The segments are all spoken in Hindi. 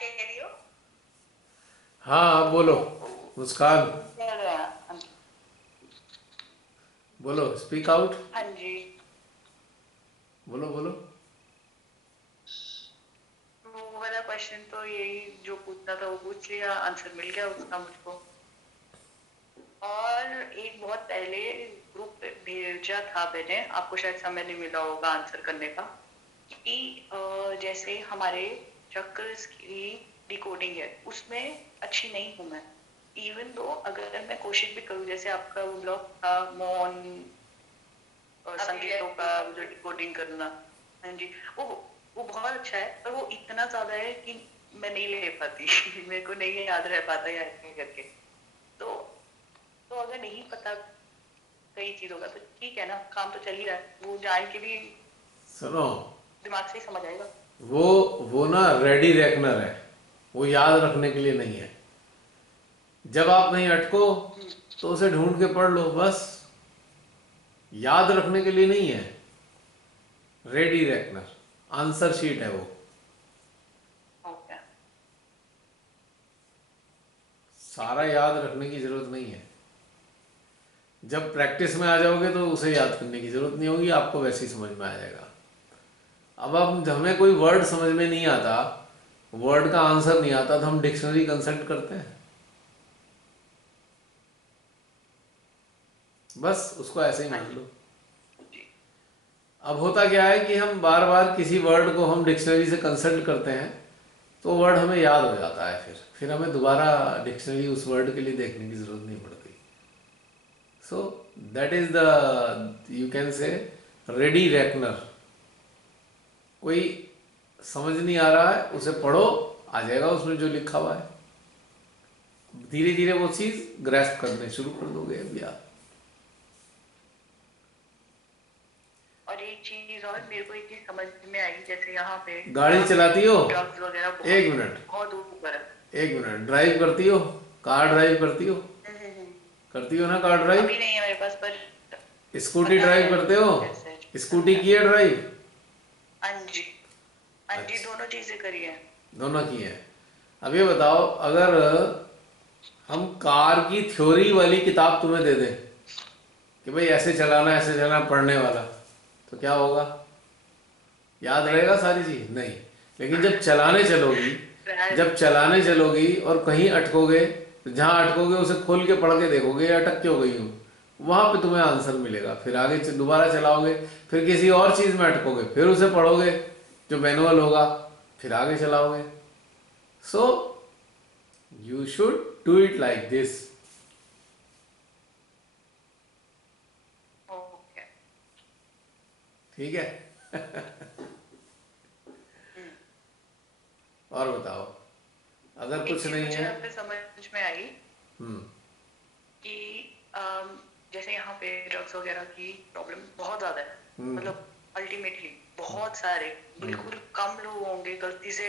कह रही हो? हाँ आप बोलो। मुस्कान, सर, बोलो, स्पीक आउट। हाँ जी। बोलो बोलो। वो वाला क्वेश्चन तो यही जो पूछना था वो पूछ लिया, आंसर मिल गया उसका मुझको। और एक बहुत पहले ग्रुप भेजा था मैंने आपको, शायद समय नहीं मिला होगा आंसर करने का, कि जैसे हमारे चक्र्स की डिकोडिंग है उसमें अच्छी नहीं हूं मैं। इवन दो अगर मैं कोशिश भी करूं, जैसे आपका वो ब्लॉग था मौन और संगीतों का जो डिकोडिंग करना। हाँ जी। वो वो बहुत अच्छा है, पर वो इतना ज्यादा है कि मैं नहीं ले पाती मेरे को नहीं याद रह पाता यार ऐसे करके। तो तो अगर नहीं पता कई चीजों का तो ठीक है ना, काम तो चल ही रहा है, वो जान के भी सुनो, दिमाग से ही समझ आएगा। वो वो ना रेडी रेकनर है, वो याद रखने के लिए नहीं है। जब आप नहीं अटको हम्म। तो उसे ढूंढ के पढ़ लो बस, याद रखने के लिए नहीं है। रेडी रेकनर आंसर शीट है वो, ओके। सारा याद रखने की जरूरत नहीं है। जब प्रैक्टिस में आ जाओगे तो उसे याद करने की जरूरत नहीं होगी, आपको वैसे ही समझ में आ जाएगा। अब हमें कोई वर्ड समझ में नहीं आता, वर्ड का आंसर नहीं आता, तो हम डिक्शनरी कंसल्ट करते हैं। बस उसको ऐसे ही हाँ मान जी। लो। जी। अब होता क्या है कि हम बार बार किसी वर्ड को हम डिक्शनरी से कंसल्ट करते हैं, तो वर्ड हमें याद हो जाता है, फिर हमें दोबारा डिक्शनरी उस वर्ड के लिए देखने की जरूरत नहीं पड़ती। So that is the, you can say, ready reckoner. कोई समझ नहीं आ रहा है उसे पढ़ो, आ जाएगा उसमें जो लिखा हुआ है। धीरे धीरे वो चीज ग्रैस्प करने शुरू कर दोगे अभी आप। और एक चीज और मेरे को एक चीज समझ में आई, जैसे यहाँ पे गाड़ी यहाँ पे चलाती हो? ड्रग्स वगैरह एक बहुत मिनट, बहुत ऊपर है। एक मिनट, ड्राइव करती हो? कार ड्राइव करती हो? हम्म। करती हो ना कार ड्राइव? अभी नहीं है मेरे पास, पर स्कूटी पता ड्राइव है करते हो? कैसे स्कूटी चलता है। की है ड्राइव? हाँ जी। हाँ जी, अच्छा, दोनों चीजें करी है। दोनों की है। अब ये बताओ, अगर हम कार की थ्योरी वाली किताब तुम्हें दे दें कि भाई ऐसे चलाना पढ़ने वाला, तो क्या होगा? याद नहीं। रहेगा सारी चीज? नहीं। लेकिन जब चलाने चलोगी, ट्रायल। जब चलाने चलोगी और कहीं अटकोगे, तो जहां अटकोगे उसे खोल के पढ़ के देखोगे, ये अटक क्यों गई हूँ, वहां पे तुम्हें आंसर मिलेगा। फिर आगे दोबारा चलाओगे, फिर किसी और चीज में अटकोगे, फिर उसे पढ़ोगे जो मैनुअल होगा, फिर आगे चलाओगे। So you should do it like this. Okay. ठीक है? हम्म। और बताओ, अगर एक कुछ चीज नहीं मुझे है। यहाँ पे समझ में आई हम्म। कि जैसे यहाँ पे ड्रग्स वगैरह की प्रॉब्लम बहुत ज्यादा है। हम्म। मतलब अल्टीमेटली बहुत सारे, हम्म। बिल्कुल कम लोग होंगे गलती से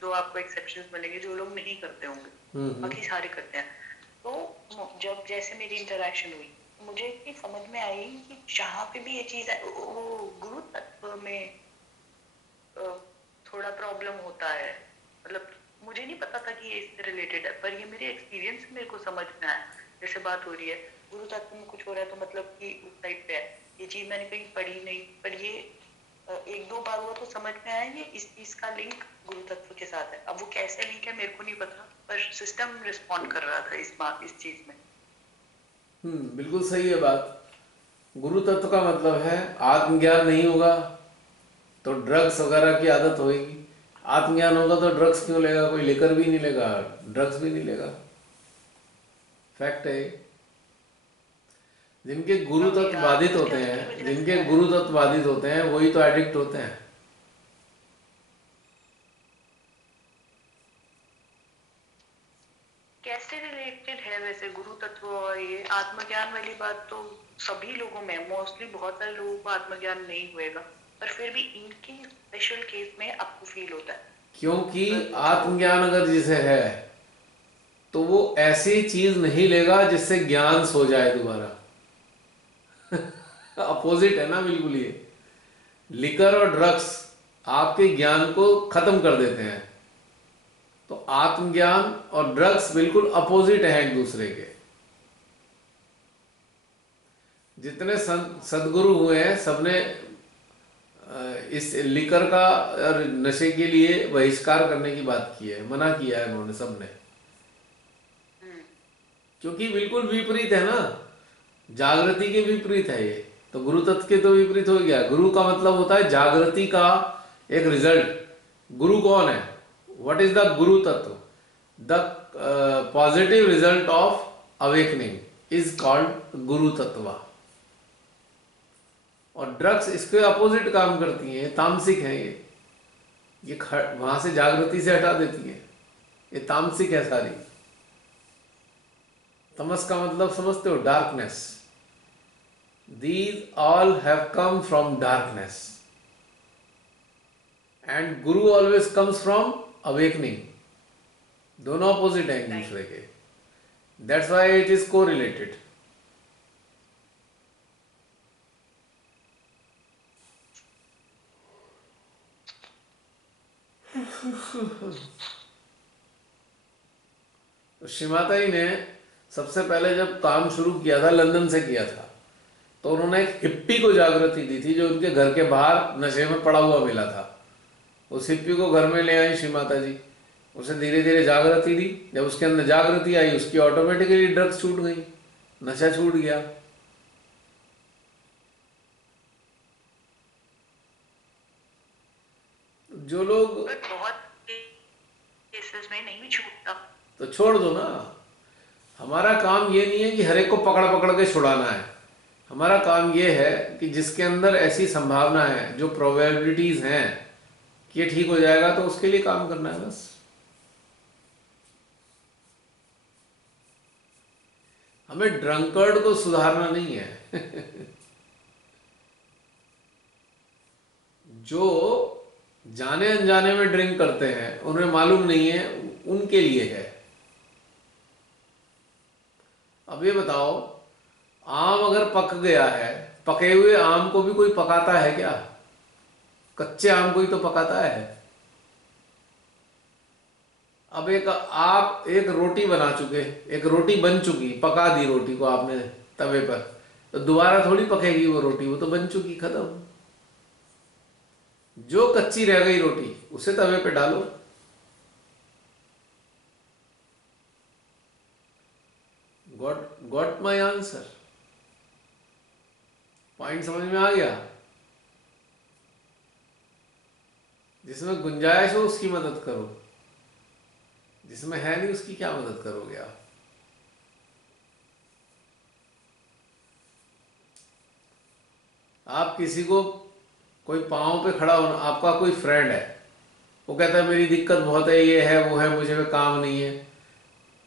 जो आपको एक्सेप्शंस मिलेंगे जो लोग नहीं करते होंगे, हम्म। बाकी सारे करते हैं। तो जब जैसे मेरी इंटरेक्शन हुई, मुझे ये समझ में आई कि जहाँ पे भी ये चीज है वो गुरु तत्व में अ, थोड़ा प्रॉब्लम होता है। मतलब मुझे नहीं पता था कि ये इससे रिलेटेड है, पर ये मेरे एक्सपीरियंस से मेरे को समझ में आया। जैसे बात हो रही है गुरु तत्व में कुछ हो रहा है, तो मतलब कि उस साइड पे है। ये चीज मैंने कहीं पढ़ी नहीं, पर ये एक दो बार हुआ तो समझ में आया ये इस चीज का लिंक गुरु तत्व के साथ है। अब वो कैसे लिंक है मेरे को नहीं पता, पर सिस्टम रिस्पॉन्ड कर रहा था इस बात इस चीज में। बिल्कुल सही है बात। गुरु तत्व का मतलब है आत्मज्ञान नहीं होगा तो ड्रग्स वगैरह की आदत होगी। आत्मज्ञान होगा तो ड्रग्स क्यों लेगा? कोई लेकर भी नहीं लेगा, ड्रग्स भी नहीं लेगा। फैक्ट है। जिनके गुरु हाँ तत्व यार, बाधित उसके होते की हैं, वजह से जिनके है। गुरु तत्व बाधित होते हैं वही तो एडिक्ट होते हैं। कैसे रिलेटेड है वैसे गुरु तत्व और ये आत्मज्ञान वाली बात? तो सभी लोगों में मोस्टली बहुत सारे लोगों को आत्मज्ञान नहीं हुएगा, पर फिर भी इनके स्पेशल केस में आपको फील होता है। क्योंकि पर जो आत्मज्ञान अगर जिसे है तो वो ऐसी चीज नहीं लेगा जिससे ज्ञान सो जाए दोबारा। अपोजिट है ना बिल्कुल ये। लिकर और ड्रग्स आपके ज्ञान को खत्म कर देते हैं। आत्मज्ञान और ड्रग्स बिल्कुल अपोजिट हैं एक दूसरे के। जितने सदगुरु हुए हैं सबने इस लिकर का और नशे के लिए बहिष्कार करने की बात की है, मना किया है उन्होंने सबने, क्योंकि बिल्कुल विपरीत है ना, जागृति के विपरीत है ये। तो गुरु तत्व के तो विपरीत हो गया। गुरु का मतलब होता है जागृति का एक रिजल्ट। गुरु कौन है? व्हाट इज द गुरु तत्व? The positive result of awakening is called गुरु तत्व। और ड्रग्स इसके अपोजिट काम करती हैं, तामसिक है ये वहां से जागृति से हटा देती है, ये तामसिक है सारी। तमस का मतलब समझते हो? Darkness. These all have come from darkness and Guru always comes from awakening. दोनों अपोजिट हैं एक दूसरे के। That's why it is correlated. तो श्रीमाता जी ने सबसे पहले जब काम शुरू किया था, लंदन से किया था, तो उन्होंने एक हिप्पी को जागृति दी थी जो उनके घर के बाहर नशे में पड़ा हुआ मिला था। उस हिप्पी को घर में ले आई श्रीमाता जी, उसे धीरे धीरे जागृति दी। जब उसके अंदर जागृति आई, उसकी ऑटोमेटिकली ड्रग्स छूट गई, नशा छूट गया। जो लोग बहुत केसेस में नहीं छूटता तो छोड़ दो ना। हमारा काम ये नहीं है कि हर एक को पकड़ पकड़ के छुड़ाना है। हमारा काम ये है कि जिसके अंदर ऐसी संभावना है, जो प्रोबेबिलिटीज हैं कि ये ठीक हो जाएगा, तो उसके लिए काम करना है बस। हमें ड्रंकर्ड को सुधारना नहीं है। जो जाने अनजाने में ड्रिंक करते हैं, उन्हें मालूम नहीं है, उनके लिए है। अब ये बताओ, आम अगर पक गया है, पके हुए आम को भी कोई पकाता है क्या? कच्चे आम को ही तो पकाता है। अब आप एक रोटी बना चुके, एक रोटी बन चुकी, पका दी रोटी को आपने तवे पर, तो दोबारा थोड़ी पकेगी वो रोटी, वो तो बन चुकी, खत्म। जो कच्ची रह गई रोटी, उसे तवे पे डालो। Got my answer? पॉइंट समझ में आ गया? जिसमें गुंजाइश हो उसकी मदद करो, जिसमें है नहीं उसकी क्या मदद करोगे आप? आप किसी को, कोई पांव पे खड़ा होना, आपका कोई फ्रेंड है, वो कहता है मेरी दिक्कत बहुत है, ये है वो है, मुझे में काम नहीं है।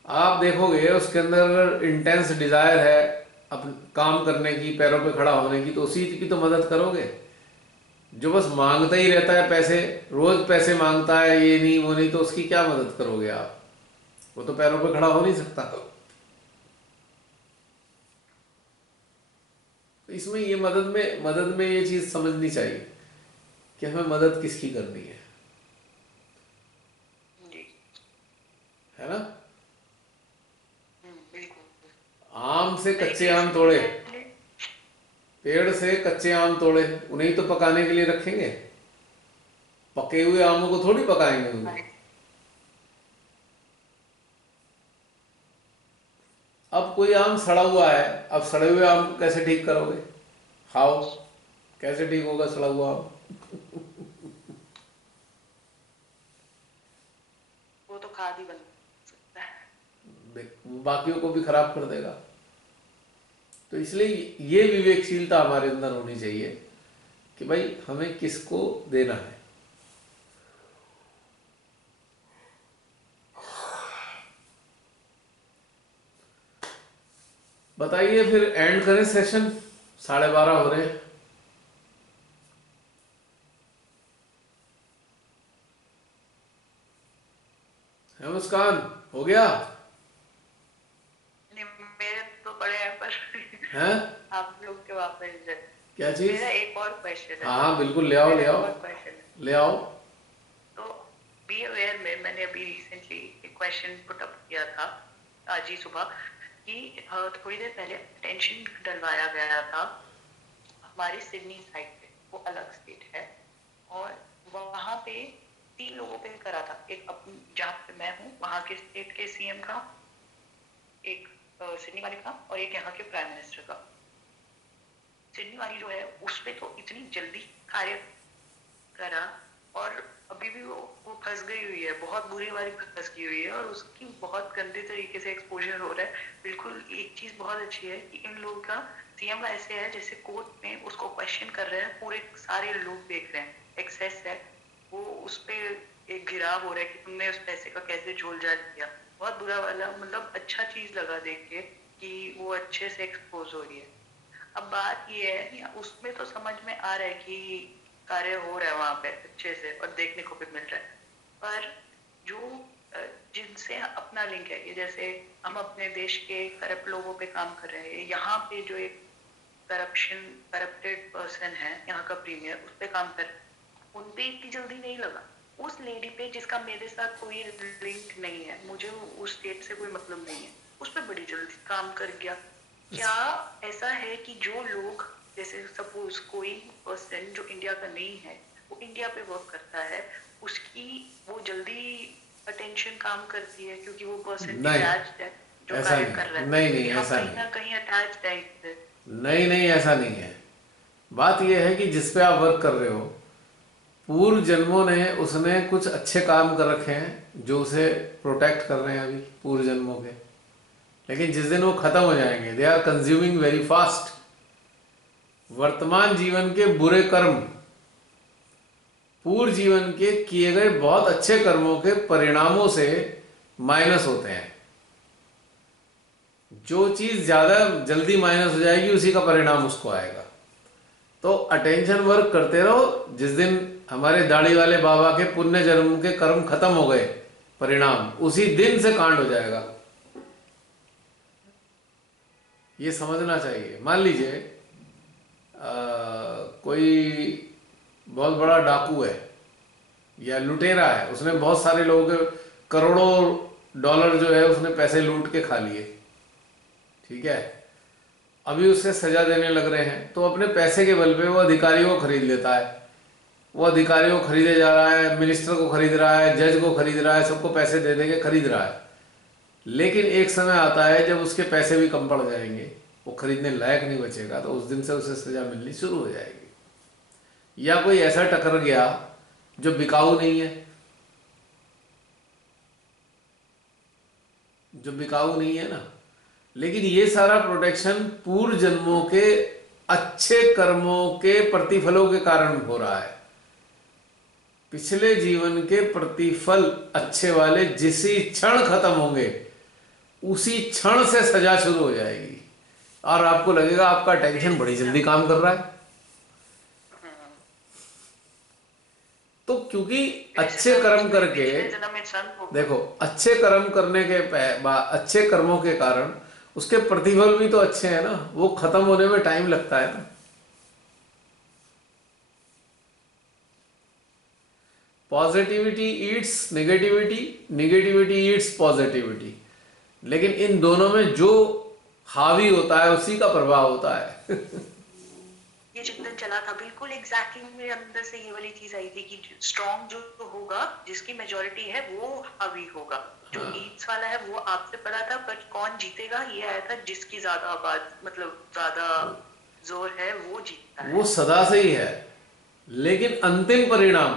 आप देखोगे उसके अंदर अगर इंटेंस डिजायर है अपन काम करने की, पैरों पे खड़ा होने की, तो उसी की तो मदद करोगे। जो बस मांगता ही रहता है पैसे, रोज पैसे मांगता है, ये नहीं वो नहीं, तो उसकी क्या मदद करोगे आप? वो तो पैरों पे खड़ा हो नहीं सकता। तो इसमें ये मदद में ये चीज समझनी चाहिए कि हमें मदद किसकी करनी है ना? आम से कच्चे आम तोड़े, पेड़ से कच्चे आम तोड़े, उन्हें तो पकाने के लिए रखेंगे, पके हुए आमों को थोड़ी पकाएंगे उन्हें। अब कोई आम सड़ा हुआ है, अब सड़े हुए आम कैसे ठीक करोगे? खाओ, कैसे ठीक होगा सड़ा हुआ आम? वो तो खाद ही बन सकता है, बाकियों को भी खराब कर देगा। तो इसलिए ये विवेकशीलता हमारे अंदर होनी चाहिए कि भाई हमें किसको देना है। बताइए, फिर एंड करें सेशन, 12:30 हो रहे हैं। है मुस्कान, हो गया? मेरे तो बड़े हैं पर हैं? आप लोग के वापस क्या चीज? मेरा एक और क्वेश्चन है। हाँ बिल्कुल, ले आओ ले आओ ले आओ। तो बी अवेयर में मैंने अभी रिसेंटली क्वेश्चन पुट अप किया था आज ही सुबह कि थोड़ी देर पहले अटेंशन डलवाया गया था हमारी सिडनी साइड पे, वो अलग स्टेट है, और वहां पे 3 लोगों पे करा था। एक जहाँ पे मैं हूँ वहां के स्टेट के सीएम का, एक सिडनी वाले का, और एक यहाँ के प्राइम मिनिस्टर का। सिडनी वाली जो है उस पे तो इतनी जल्दी कार्य करा, और अभी भी वो फंस गई हुई है, बहुत बुरी वाली फंस गई हुई है, और उसकी बहुत गंदे तरीके से एक्सपोजर हो रहा है। बिल्कुल एक चीज बहुत अच्छी है कि इन लोगों का सीएम का ऐसे है जैसे कोर्ट में उसको क्वेश्चन कर रहे हैं, पूरे सारे लोग देख रहे हैं, एक्सेस है, वो उस पे एक घिराव हो रहा है कि तुमने उस पैसे का कैसे झोल झाल किया। बहुत बुरा वाला, मतलब अच्छा चीज लगा देख के कि वो अच्छे से एक्सपोज हो रही है। अब बात ये है, उसमें तो समझ में आ रहा है कि कार्य हो रहा है वहां पे अच्छे से और देखने को भी मिल रहा है, पर जो जिनसे अपना लिंक है, ये जैसे हम अपने देश के करप्ट लोगों पे काम कर रहे हैं, यहाँ पे जो एक करप्टेड पर्सन है यहाँ का प्रीमियर, उस पे काम कर, उन पे इतनी जल्दी नहीं लगा। उस लेडी पे जिसका मेरे साथ कोई लिंक नहीं है, मुझे उस स्टेट से कोई मतलब नहीं है, उस पे बड़ी जल्दी काम कर गया। क्या ऐसा है कि जो लोग, जैसे सपोज कोई पर्सन जो इंडिया का नहीं है, वो इंडिया पे वर्क करता है, उसकी वो जल्दी अटेंशन काम करती है क्योंकि वो पर्सन नहीं, अटैच्ड है जो ऐसा कार्य नहीं, कर रहा है, नहीं नहीं क्योंकि हम ऐसा कहीं नहीं, ना कहीं अटैच्ड है इससे। नहीं नहीं ऐसा नहीं है। बात यह है कि जिस पे आप वर्क कर रहे हो, पूर्व जन्मों ने उसने कुछ अच्छे काम कर रखे हैं जो उसे प्रोटेक्ट कर रहे हैं अभी पूर्व जन्मों के, लेकिन जिस दिन वो खत्म हो जाएंगे, they are consuming very fast. वर्तमान जीवन के बुरे कर्म पूर्व जीवन के किए गए बहुत अच्छे कर्मों के परिणामों से माइनस होते हैं। जो चीज ज्यादा जल्दी माइनस हो जाएगी उसी का परिणाम उसको आएगा। तो अटेंशन वर्क करते रहो, जिस दिन हमारे दाढ़ी वाले बाबा के पुण्य जन्म के कर्म खत्म हो गए, परिणाम उसी दिन से कांड हो जाएगा। ये समझना चाहिए। मान लीजिए कोई बहुत बड़ा डाकू है या लुटेरा है, उसने बहुत सारे लोगों के करोड़ों डॉलर जो है उसने पैसे लूट के खा लिए, ठीक है, अभी उससे सजा देने लग रहे हैं, तो अपने पैसे के बल पे वो अधिकारियों को खरीद लेता है। वो अधिकारियों को खरीदे जा रहा है, मिनिस्टर को खरीद रहा है, जज को खरीद रहा है, सबको पैसे दे दे के खरीद रहा है। लेकिन एक समय आता है जब उसके पैसे भी कम पड़ जाएंगे, वो खरीदने लायक नहीं बचेगा, तो उस दिन से उसे सजा मिलनी शुरू हो जाएगी। या कोई ऐसा टकर गया जो बिकाऊ नहीं है, जो बिकाऊ नहीं है ना, लेकिन ये सारा प्रोटेक्शन पूर्व जन्मों के अच्छे कर्मों के प्रतिफलों के कारण हो रहा है। पिछले जीवन के प्रतिफल अच्छे वाले जिसी क्षण खत्म होंगे उसी क्षण से सजा शुरू हो जाएगी, और आपको लगेगा आपका टेंशन बड़ी जल्दी काम कर रहा है। तो क्योंकि अच्छे कर्म करके, देखो, अच्छे कर्म करने के अच्छे कर्मों के कारण उसके प्रतिफल भी तो अच्छे हैं ना, वो खत्म होने में टाइम लगता है ना। Positivity Yeats negativity, negativity Yeats positivity, लेकिन इन दोनों में जो हावी होता है उसी का प्रभाव होता है। ये चिंतन चला था, बिल्कुल एग्जैक्टली मेरे अंदर से ये वाली चीज आई थी कि स्ट्रॉन्ग जो होगा, जिसकी मेजोरिटी है, वो हावी होगा। जो ईट्स वाला है वो आपसे पड़ा था, पर कौन जीतेगा ये आया था जिसकी ज्यादा आवाज, मतलब ज्यादा जोर है, वो जीतता है। वो सदा से ही है, लेकिन अंतिम परिणाम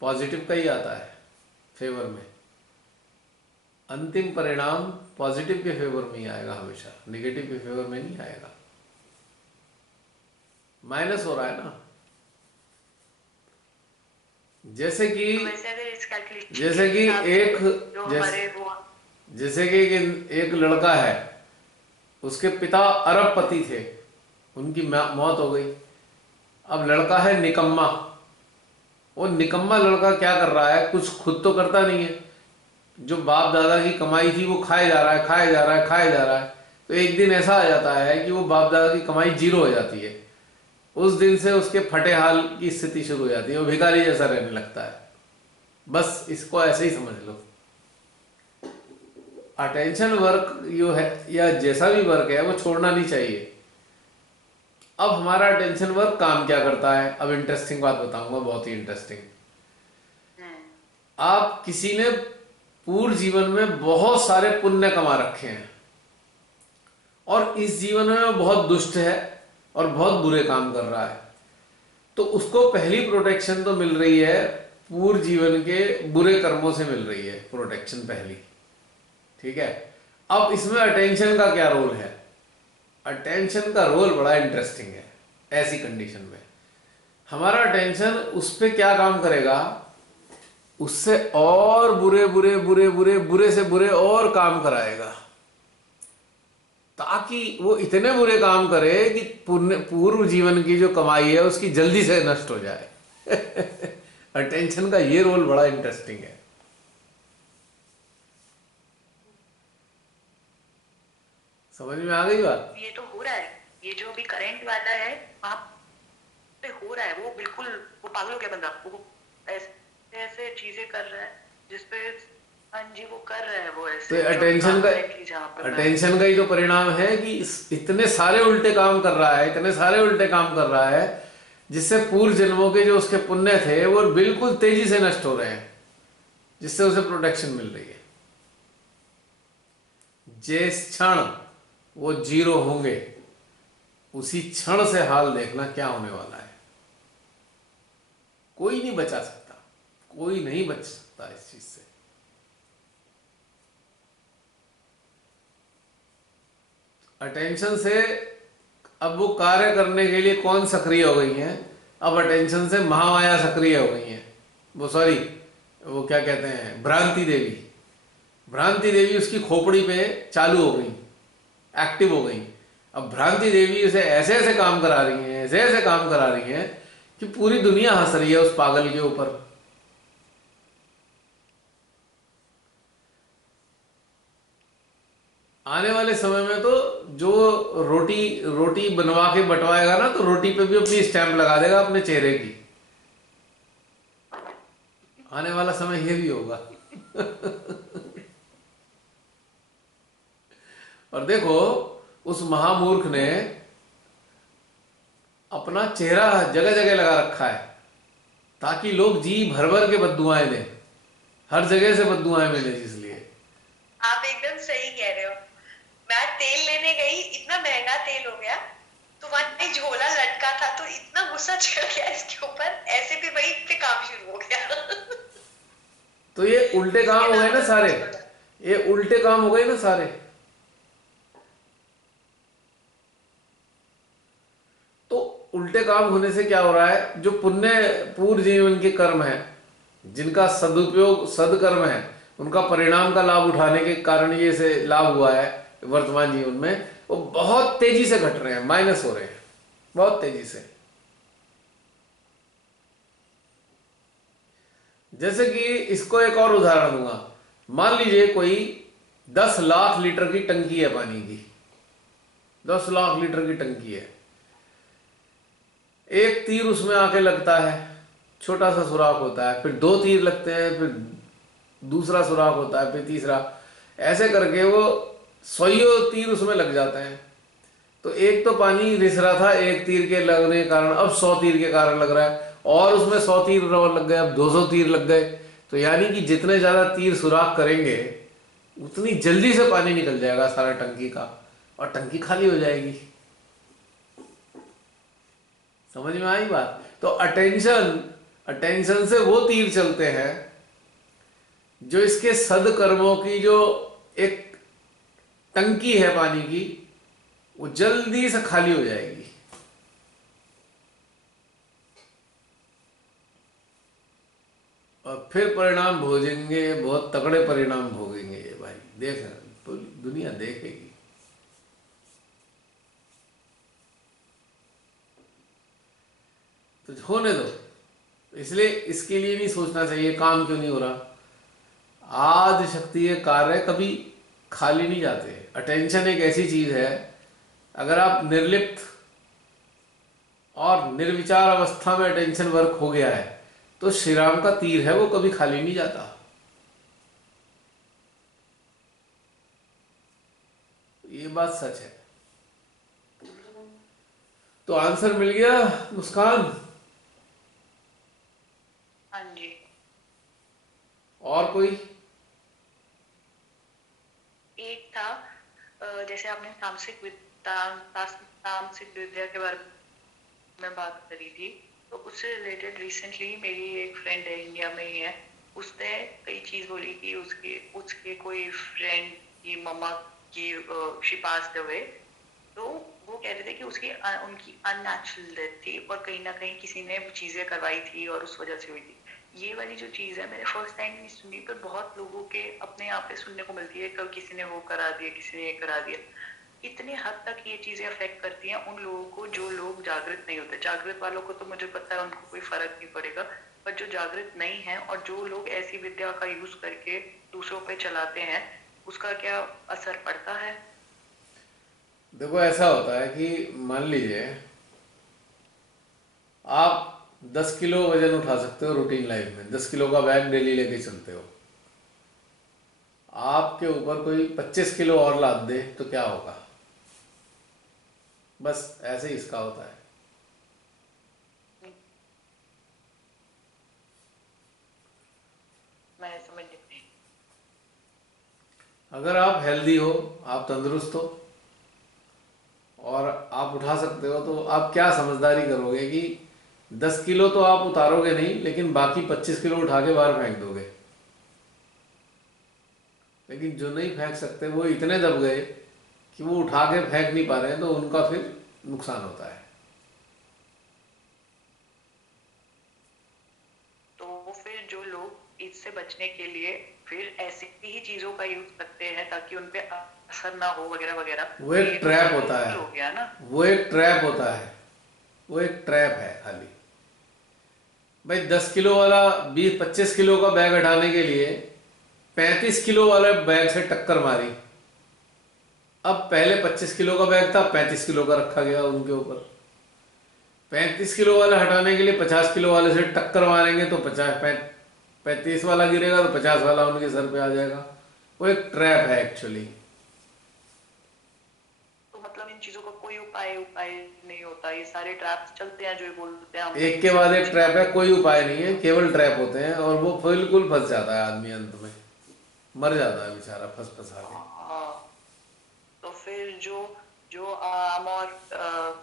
पॉजिटिव का ही आता है, फेवर में। अंतिम परिणाम पॉजिटिव के फेवर में ही आएगा हमेशा, नेगेटिव के फेवर में नहीं आएगा। माइनस हो रहा है ना, जैसे कि एक लड़का है, उसके पिता अरबपति थे, उनकी मौत हो गई। अब लड़का है निकम्मा। वो निकम्मा लड़का क्या कर रहा है, कुछ खुद तो करता नहीं है, जो बाप दादा की कमाई थी वो खाए जा रहा है, खाए जा रहा है, खाए जा रहा है। तो एक दिन ऐसा आ जाता है कि वो बाप दादा की कमाई जीरो हो जाती है। उस दिन से उसके फटे हाल की स्थिति शुरू हो जाती है, वो भिखारी जैसा रहने लगता है। बस इसको ऐसे ही समझ लो। अटेंशन वर्क जो है या जैसा भी वर्क है वो छोड़ना नहीं चाहिए। अब हमारा अटेंशन वर्क काम क्या करता है, अब इंटरेस्टिंग बात बताऊंगा, बहुत ही इंटरेस्टिंग। हम्म। आप किसी ने पूर्व जीवन में बहुत सारे पुण्य कमा रखे हैं और इस जीवन में वो बहुत दुष्ट है और बहुत बुरे काम कर रहा है, तो उसको पहली प्रोटेक्शन तो मिल रही है पूर्व जीवन के बुरे कर्मों से मिल रही है प्रोटेक्शन पहली, ठीक है। अब इसमें अटेंशन का क्या रोल है? अटेंशन का रोल बड़ा इंटरेस्टिंग है। ऐसी कंडीशन में हमारा अटेंशन उस पर क्या काम करेगा, उससे और बुरे बुरे बुरे बुरे बुरे से बुरे और काम कराएगा, ताकि वो इतने बुरे काम करे कि पूर्व जीवन की जो कमाई है उसकी जल्दी से नष्ट हो जाए। अटेंशन का ये रोल बड़ा इंटरेस्टिंग है। समझ में आ गई बात? ये तो हो रहा है, ये जो अभी करंट वाला है वहां पे हो रहा है, वो बिल्कुल वो पागल हो गया बंदा, वो ऐसे ऐसे चीजें कर रहा है जिसपे, हाँ जी वो कर रहा है वो ऐसे तो जो अटेंशन का ही तो परिणाम है कि इतने सारे उल्टे काम कर रहा है, इतने सारे उल्टे काम कर रहा है जिससे पूर्व जन्मों के जो उसके पुण्य थे वो बिल्कुल तेजी से नष्ट हो रहे हैं, जिससे उसे प्रोटेक्शन मिल रही है। जिस क्षण वो जीरो होंगे उसी क्षण से हाल देखना क्या होने वाला है। कोई नहीं बचा सकता, कोई नहीं बच सकता इस चीज से। अटेंशन से अब वो कार्य करने के लिए कौन सक्रिय हो गई हैं? अब अटेंशन से महामाया सक्रिय हो गई हैं। वो सॉरी, वो क्या कहते हैं, भ्रांति देवी। भ्रांति देवी उसकी खोपड़ी पे चालू हो गई, एक्टिव हो गई। अब भ्रांति देवी उसे ऐसे ऐसे काम करा रही हैं, ऐसे ऐसे काम करा रही हैं कि पूरी दुनिया हंस रही है उस पागल के ऊपर। आने वाले समय में तो जो रोटी रोटी बनवा के बंटवाएगा ना, तो रोटी पे भी अपनी स्टैंप लगा देगा अपने चेहरे की। आने वाला समय ये भी होगा। और देखो उस महामूर्ख ने अपना चेहरा जगह जगह लगा रखा है ताकि लोग जी भर भर के बद्दुआएं दें, हर जगह से बद्दुआएं मिले। इसलिए आप एकदम सही कह रहे हो। मैं तेल लेने गई, इतना महंगा तेल हो गया, तो वहां झोला लटका था, तो इतना गुस्सा चढ़ गया इसके ऊपर, ऐसे भी वही पे काम शुरू हो गया। तो ये उल्टे काम हो गए ना सारे, ये उल्टे काम हो गए ना सारे। तो उल्टे काम होने से क्या हो रहा है, जो पुण्य पूर्व जीवन के कर्म है, जिनका सदुपयोग सदकर्म है, उनका परिणाम का लाभ उठाने के कारण ये से लाभ हुआ है वर्तमान जीवन में, वो बहुत तेजी से घट रहे हैं, माइनस हो रहे हैं बहुत तेजी से। जैसे कि इसको एक और उदाहरण दूंगा। मान लीजिए कोई 10 लाख लीटर की टंकी है पानी की, 10 लाख लीटर की टंकी है। एक तीर उसमें आके लगता है, छोटा सा सुराख होता है, फिर 2 तीर लगते हैं, फिर दूसरा सुराख होता है, फिर तीसरा, ऐसे करके वो 100 तीर उसमें लग जाते हैं। तो एक तो पानी रिस रहा था एक तीर के लगने के कारण, अब 100 तीर के कारण लग रहा है, और उसमें 100 तीर और लग गए, अब 200 तीर लग गए। तो यानी कि जितने ज्यादा तीर सुराख करेंगे उतनी जल्दी से पानी निकल जाएगा सारा टंकी का, और टंकी खाली हो जाएगी। समझ में आई बात? तो अटेंशन से वो तीर चलते हैं जो इसके सदकर्मों की जो एक टंकी है पानी की, वो जल्दी से खाली हो जाएगी। और फिर परिणाम भोगेंगे, बहुत तगड़े परिणाम भोगेंगे ये भाई, देख दुनिया देखेगी। तो होने दो, इसलिए इसके लिए नहीं सोचना चाहिए काम क्यों नहीं हो रहा। आदि शक्ति के कार्य कभी खाली नहीं जाते। अटेंशन एक ऐसी चीज है, अगर आप निर्लिप्त और निर्विचार अवस्था में अटेंशन वर्क हो गया है तो श्री राम का तीर है वो कभी खाली नहीं जाता। ये बात सच है। तो आंसर मिल गया मुस्कान। हाँ जी। और कोई? एक था जैसे आपने तामसिक विद्या के बारे में बात करी थी, तो उससे रिलेटेड रिसेंटली मेरी एक फ्रेंड है, इंडिया में ही है। उसने कई चीज बोली कि उसके उसके कोई फ्रेंड की मम्मा की शी पास्ड अवे। तो वो कह रहे थे कि उनकी अननेचुरल डेथ थी और कहीं ना कहीं किसी ने चीजें करवाई थी और उस वजह से हुई थी। ये वाली जो चीज है मैंने फर्स्ट टाइम नहीं सुनी, पर बहुत लोगों के अपने यहाँ पे सुनने को मिलती है कि किसी ने वो करा दिया, किसी ने ये करा दिया। इतने हद तक ये चीजें अफेक्ट करती हैं उन लोगों को जो लोग जागृत नहीं होते। जागृत वालों को तो मुझे पता है उनको कोई फर्क नहीं पड़ेगा, पर जो जागृत नहीं है और जो लोग ऐसी विद्या का यूज करके दूसरों पे चलाते हैं, उसका क्या असर पड़ता है? देखो ऐसा होता है कि मान लीजिए आप 10 किलो वजन उठा सकते हो रूटीन लाइफ में, 10 किलो का बैग डेली लेके चलते हो। आपके ऊपर कोई 25 किलो और लाद दे तो क्या होगा? बस ऐसे ही इसका होता है। मैं समझ नहीं। अगर आप हेल्दी हो, आप तंदुरुस्त हो और आप उठा सकते हो, तो आप क्या समझदारी करोगे कि 10 किलो तो आप उतारोगे नहीं, लेकिन बाकी 25 किलो उठा के बाहर फेंक दोगे। लेकिन जो नहीं फेंक सकते वो इतने दब गए कि वो उठा के फेंक नहीं पा रहे हैं, तो उनका फिर नुकसान होता है। तो फिर जो लोग इससे बचने के लिए फिर ऐसी ही चीजों का यूज करते हैं ताकि उनपे असर ना हो वगैरह वगैरह, वो तो एक ये तो ट्रैप होता सिंपल है। हो गया ना। वो एक ट्रैप होता है। वो एक ट्रैप है खाली। भाई 10 किलो वाला 20-25 किलो का बैग हटाने के लिए 35 किलो वाले बैग से टक्कर मारी। अब पहले 25 किलो का बैग था, 35 किलो का रखा गया उनके ऊपर। 35 किलो वाला हटाने के लिए 50 किलो वाले से टक्कर मारेंगे तो 35 वाला गिरेगा तो 50 वाला उनके सर पे आ जाएगा। वो एक ट्रैप है एक्चुअली। तो मतलब इन चीजों का कोई उपाय उपाय नहीं होता, ये सारे ट्रैप्स चलते हैं जो ये बोलते हैं हमने एक के इनसे बाद एक बचना ट्रैप है, कोई उपाय नहीं है, है। केवल ट्रैप होते हैं और वो बिल्कुल फंस जाता है आदमी, अंत में मर जाता है बेचारा फंस फंसा के। हाँ। तो फिर जो जो आम और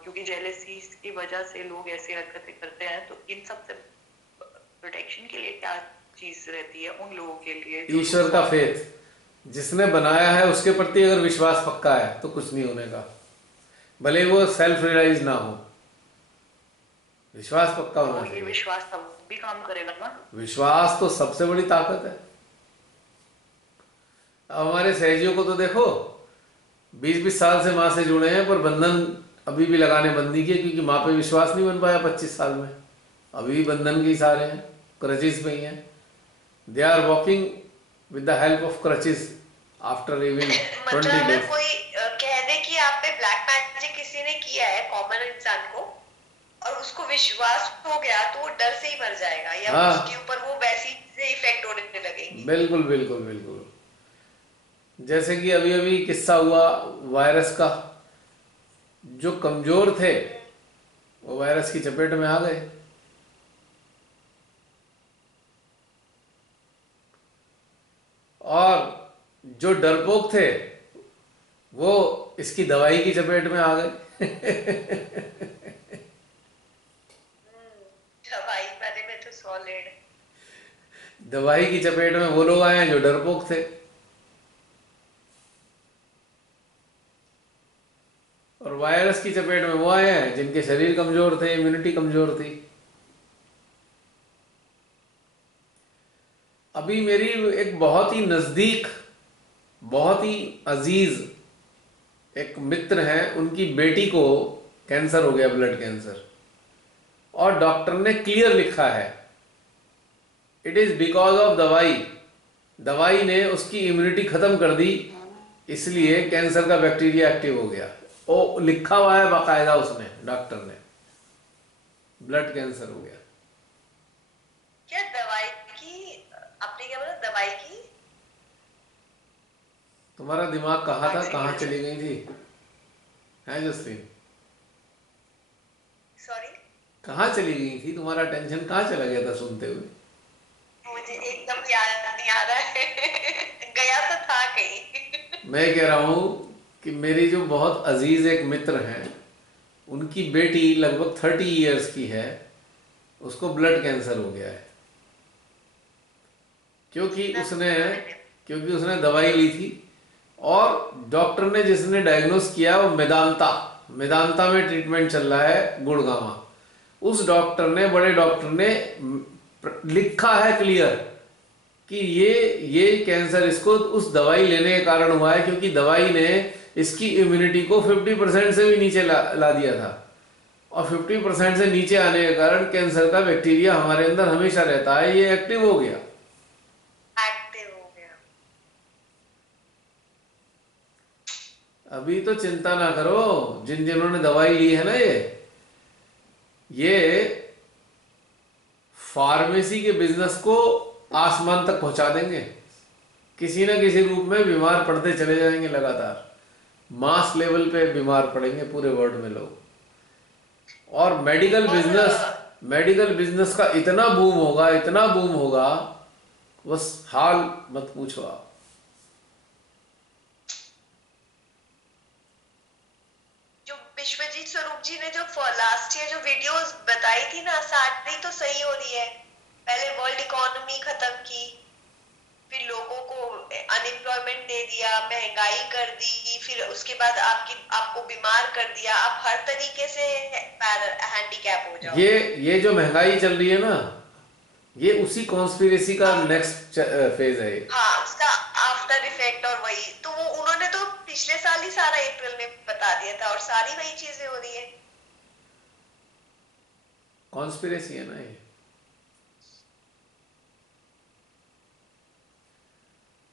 क्योंकि जेलेसी की वजह से लोग ऐसी हरकतें करते हैं, तो इन सब से प्रोटेक्शन के लिए क्या चीज रहती है उन लोगों के लिए जो लोग ईश्वर का स्वार्थ। फेथ, जिसने बनाया है उसके प्रति अगर विश्वास पक्का है तो कुछ नहीं होने का, भले वो सेल्फ रियलाइज ना हो। विश्वास पक्का होना तो ये चाहिए। विश्वास तब भी काम करेगा ना। विश्वास तो सबसे बड़ी ताकत है। अब हमारे सहजियों को तो देखो, 20-20 साल से माँ से जुड़े हैं पर बंधन अभी भी लगाने बंद नहीं किए, क्योंकि माँ पे विश्वास नहीं बन पाया 25 साल में। अभी भी बंधन के ही सहारे हैं, क्रचेस पे ही हैं। They are walking with the help of crutches after even मतलब 20 अगर डेज। कोई कह दे कि आप पे ब्लैक मैजिक किसी ने किया है कॉमन इंसान को, और उसको विश्वास हो गया, तो वो डर से ही मर जाएगा या उसके हाँ, ऊपर वो वैसी से इफेक्ट होने लगेगी। बिल्कुल बिल्कुल बिल्कुल। जैसे कि अभी अभी किस्सा हुआ वायरस का, जो कमजोर थे वो वायरस की चपेट में आ गए, और जो डरपोक थे वो इसकी दवाई की चपेट में आ गए। दवाई वाले में तो सॉलिड। दवाई की चपेट में वो लोग आए हैं जो डरपोक थे, और वायरस की चपेट में वो आए हैं जिनके शरीर कमजोर थे, इम्यूनिटी कमजोर थी। अभी मेरी एक बहुत ही नजदीक, बहुत ही अजीज एक मित्र हैं, उनकी बेटी को कैंसर हो गया, ब्लड कैंसर, और डॉक्टर ने क्लियर लिखा है इट इज बिकॉज ऑफ दवाई। दवाई ने उसकी इम्यूनिटी खत्म कर दी, इसलिए कैंसर का बैक्टीरिया एक्टिव हो गया। वो लिखा हुआ है बाकायदा उसने, डॉक्टर ने, ब्लड कैंसर हो गया। क्या दवाई की? आपने क्या बोला, दवाई की? तुम्हारा दिमाग कहाँ था, कहाँ ऑक्सीजन। चली गई थी? है जसलीन? सॉरी, कहाँ चली गई थी? तुम्हारा टेंशन कहाँ चला गया था सुनते हुए? मुझे एकदम याद नहीं आ रहा है। गया तो था कहीं। मैं कह रहा हूँ कि मेरी जो बहुत अजीज एक मित्र हैं, उनकी बेटी लगभग 30 इयर्स की है, उसको ब्लड कैंसर हो गया है। क्योंकि सुना उसने था मैंने। क्योंकि उसने दवाई ली थी, और डॉक्टर ने जिसने डायग्नोस किया वो मेदांता मेदांता में ट्रीटमेंट चल रहा है गुड़गांव। उस डॉक्टर ने, बड़े डॉक्टर ने लिखा है क्लियर कि ये कैंसर इसको उस दवाई लेने के कारण हुआ है, क्योंकि दवाई ने इसकी इम्यूनिटी को 50% से भी नीचे ला दिया था, और 50% से नीचे आने के कारण कैंसर का बैक्टीरिया हमारे अंदर हमेशा रहता है, ये एक्टिव हो गया। एक्टिव हो गया। अभी तो चिंता ना करो, जिन्होंने दवाई ली है ना, ये फार्मेसी के बिजनेस को आसमान तक पहुंचा देंगे। किसी न किसी रूप में बीमार पड़ते चले जाएंगे, लगातार मास लेवल पे बीमार पड़ेंगे पूरे वर्ल्ड में लोग। और मेडिकल बिजनेस का इतना बूम होगा, इतना बूम होगा, बस हाल मत पूछो आप। जो विश्वजीत स्वरूप जी ने जो लास्ट ईयर जो वीडियोस बताई थी ना, सारी तो सही हो रही है। पहले वर्ल्ड इकोनॉमी खत्म की, फिर लोगों को अनएम्प्लॉयमेंट दे दिया, महंगाई कर दी, फिर उसके बाद आपको बीमार कर दिया, आप हर तरीके से हैंडीकैप हो जाओ। ये जो महंगाई चल रही है ना, ये उसी कॉन्स्पिरेसी का नेक्स्ट फेज है। हाँ, उसका आफ्टर इफेक्ट। और वही तो वो उन्होंने तो पिछले साल ही सारा अप्रैल में बता दिया था, और सारी वही चीजें हो रही है। कॉन्स्पिरेसी है ना ये।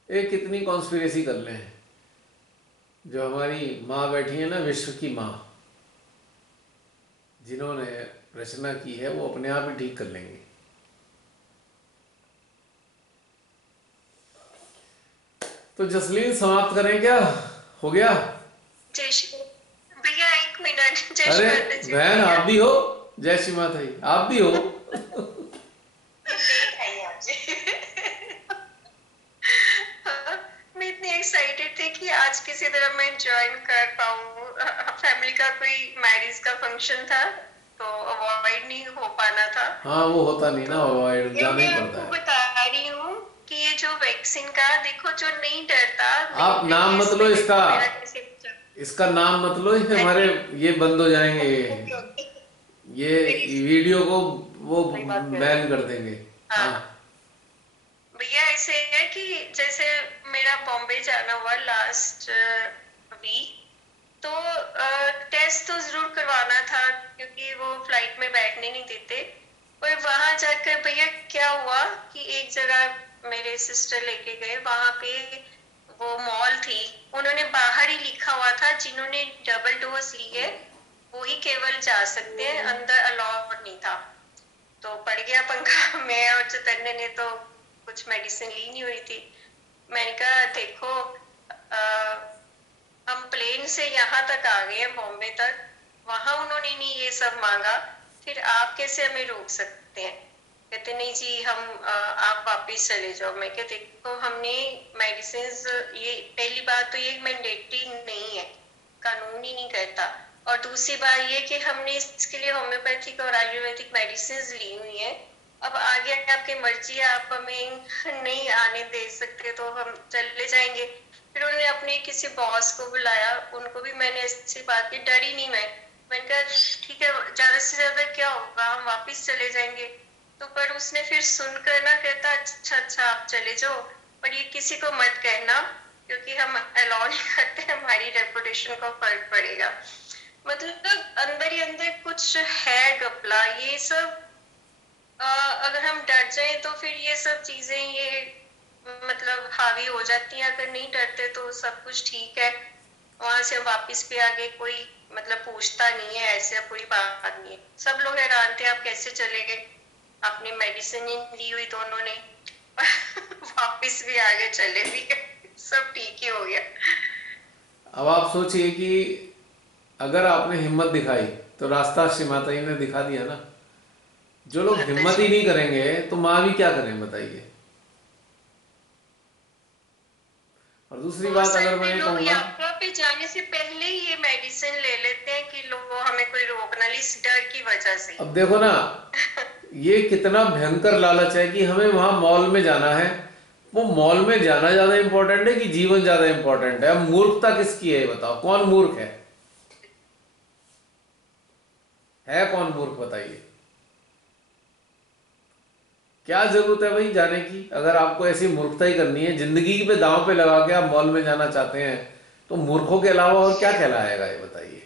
कितनी कॉन्स्पिरेसी कर ले हैं। जो हमारी माँ बैठी है ना, विश्व की माँ, जिन्होंने रचना की है, वो अपने आप ही ठीक कर लेंगे। तो जसलीन समाप्त करें क्या? हो गया? जय श्री भैया, एक मिनट। जय अरे श्री बहन, आप भी हो? जय श्री माता जी, आप भी हो? लेट आई आज। मैं इतनी एक्साइटेड थी कि आज किसी तरह मैं ज्वाइन कर पाऊँ। फैमिली का कोई मैरिज का फंक्शन था, तो अवॉइड नहीं हो पाना था। हाँ, वो होता नहीं ना, अवॉइड जाना ही मैं पड़ता आपको है। बता रही हूँ कि ये जो वैक्सीन का, देखो, जो नहीं डरता, आप नाम मत लो इसका, इसका नाम मत लो, इससे हमारे ये बंद हो जाएंगे, ये वीडियो को वो बैन कर देंगे। हाँ भैया, ऐसे है कि जैसे मेरा बॉम्बे जाना हुआ लास्ट वीक, तो टेस्ट तो जरूर करवाना था, क्योंकि वो फ्लाइट में बैठने नहीं देते। पर वहां जाकर भैया क्या हुआ कि एक जगह मेरे सिस्टर लेके गए, वहां पे वो मॉल थी, उन्होंने बाहर ही लिखा हुआ था जिन्होंने डबल डोज ली है वो ही केवल जा सकते हैं, अंदर अलाउड नहीं था। तो पड़ गया पंखा। मैं और चैतन्य ने तो कुछ मेडिसिन ली नहीं हुई थी। मैंने कहा देखो, हम प्लेन से यहाँ तक आ गए हैं, बॉम्बे तक, वहां उन्होंने नहीं ये सब मांगा, फिर आप कैसे हमें रोक सकते हैं? कहते नहीं जी, हम आप वापिस चले जाओ। मैं कहते देखो, हमने मेडिसिन, ये पहली बात तो ये मैंडेटरी नहीं है, कानून ही नहीं कहता, और दूसरी बात ये कि हमने इसके लिए होम्योपैथिक और आयुर्वेदिक मेडिसिन ली हुई है। अब आगे आपकी मर्जी है, आप हमें नहीं आने दे सकते तो हम चले जाएंगे। फिर उन्होंने अपने किसी बॉस को बुलाया, उनको भी मैंने ऐसी बात की, डरी नहीं मैंने कहा ठीक है, ज्यादा से ज्यादा क्या होगा, हम वापिस चले जाएंगे। तो पर उसने फिर सुनकर ना कहता अच्छा अच्छा आप चले जाओ, पर ये किसी को मत कहना, क्योंकि हम अलाउ नहीं करते, हमारी रेपुटेशन को फर्क पड़ेगा। मतलब अंदर ही अंदर कुछ है घपला। ये सब अगर हम डर जाएं तो फिर ये सब चीजें ये मतलब हावी हो जाती हैं। अगर नहीं डरते तो सब कुछ ठीक है, वहां से वापस भी आगे कोई मतलब पूछता नहीं है, ऐसे कोई बात नहीं है। सब लोग हैरान थे आप कैसे चले गए, आपने मेडिसिन ली हुई दोनों ने। वापिस भी आगे चले भी गए, सब ठीक ही हो गया। अब आप सोचिए कि अगर आपने हिम्मत दिखाई तो रास्ता श्री माता जी ने दिखा दिया ना। जो लोग माता हिम्मत जी। ही नहीं करेंगे तो माँ भी क्या करें बताइए। और दूसरी बहुत बात अगर सारे मैं ये लोग कहूँगा, यात्रा पे जाने से पहले ही ये मेडिसिन ले लेते हैं कि लोग हमें कोई रोक ना ले, इस डर की वजह से। अब देखो ना, ये कितना भयंकर लालच है कि हमें वहां मॉल में जाना है। वो मॉल में जाना ज्यादा इंपॉर्टेंट है कि जीवन ज्यादा इंपॉर्टेंट है? अब मूर्खता किसकी है ये बताओ, कौन मूर्ख है कौन मूर्ख बताइए। क्या जरूरत है भाई जाने की? अगर आपको ऐसी मूर्खता ही करनी है, जिंदगी पे दांव पे लगा के आप मॉल में जाना चाहते हैं, तो मूर्खों के अलावा और क्या कहलाएगा ये बताइए।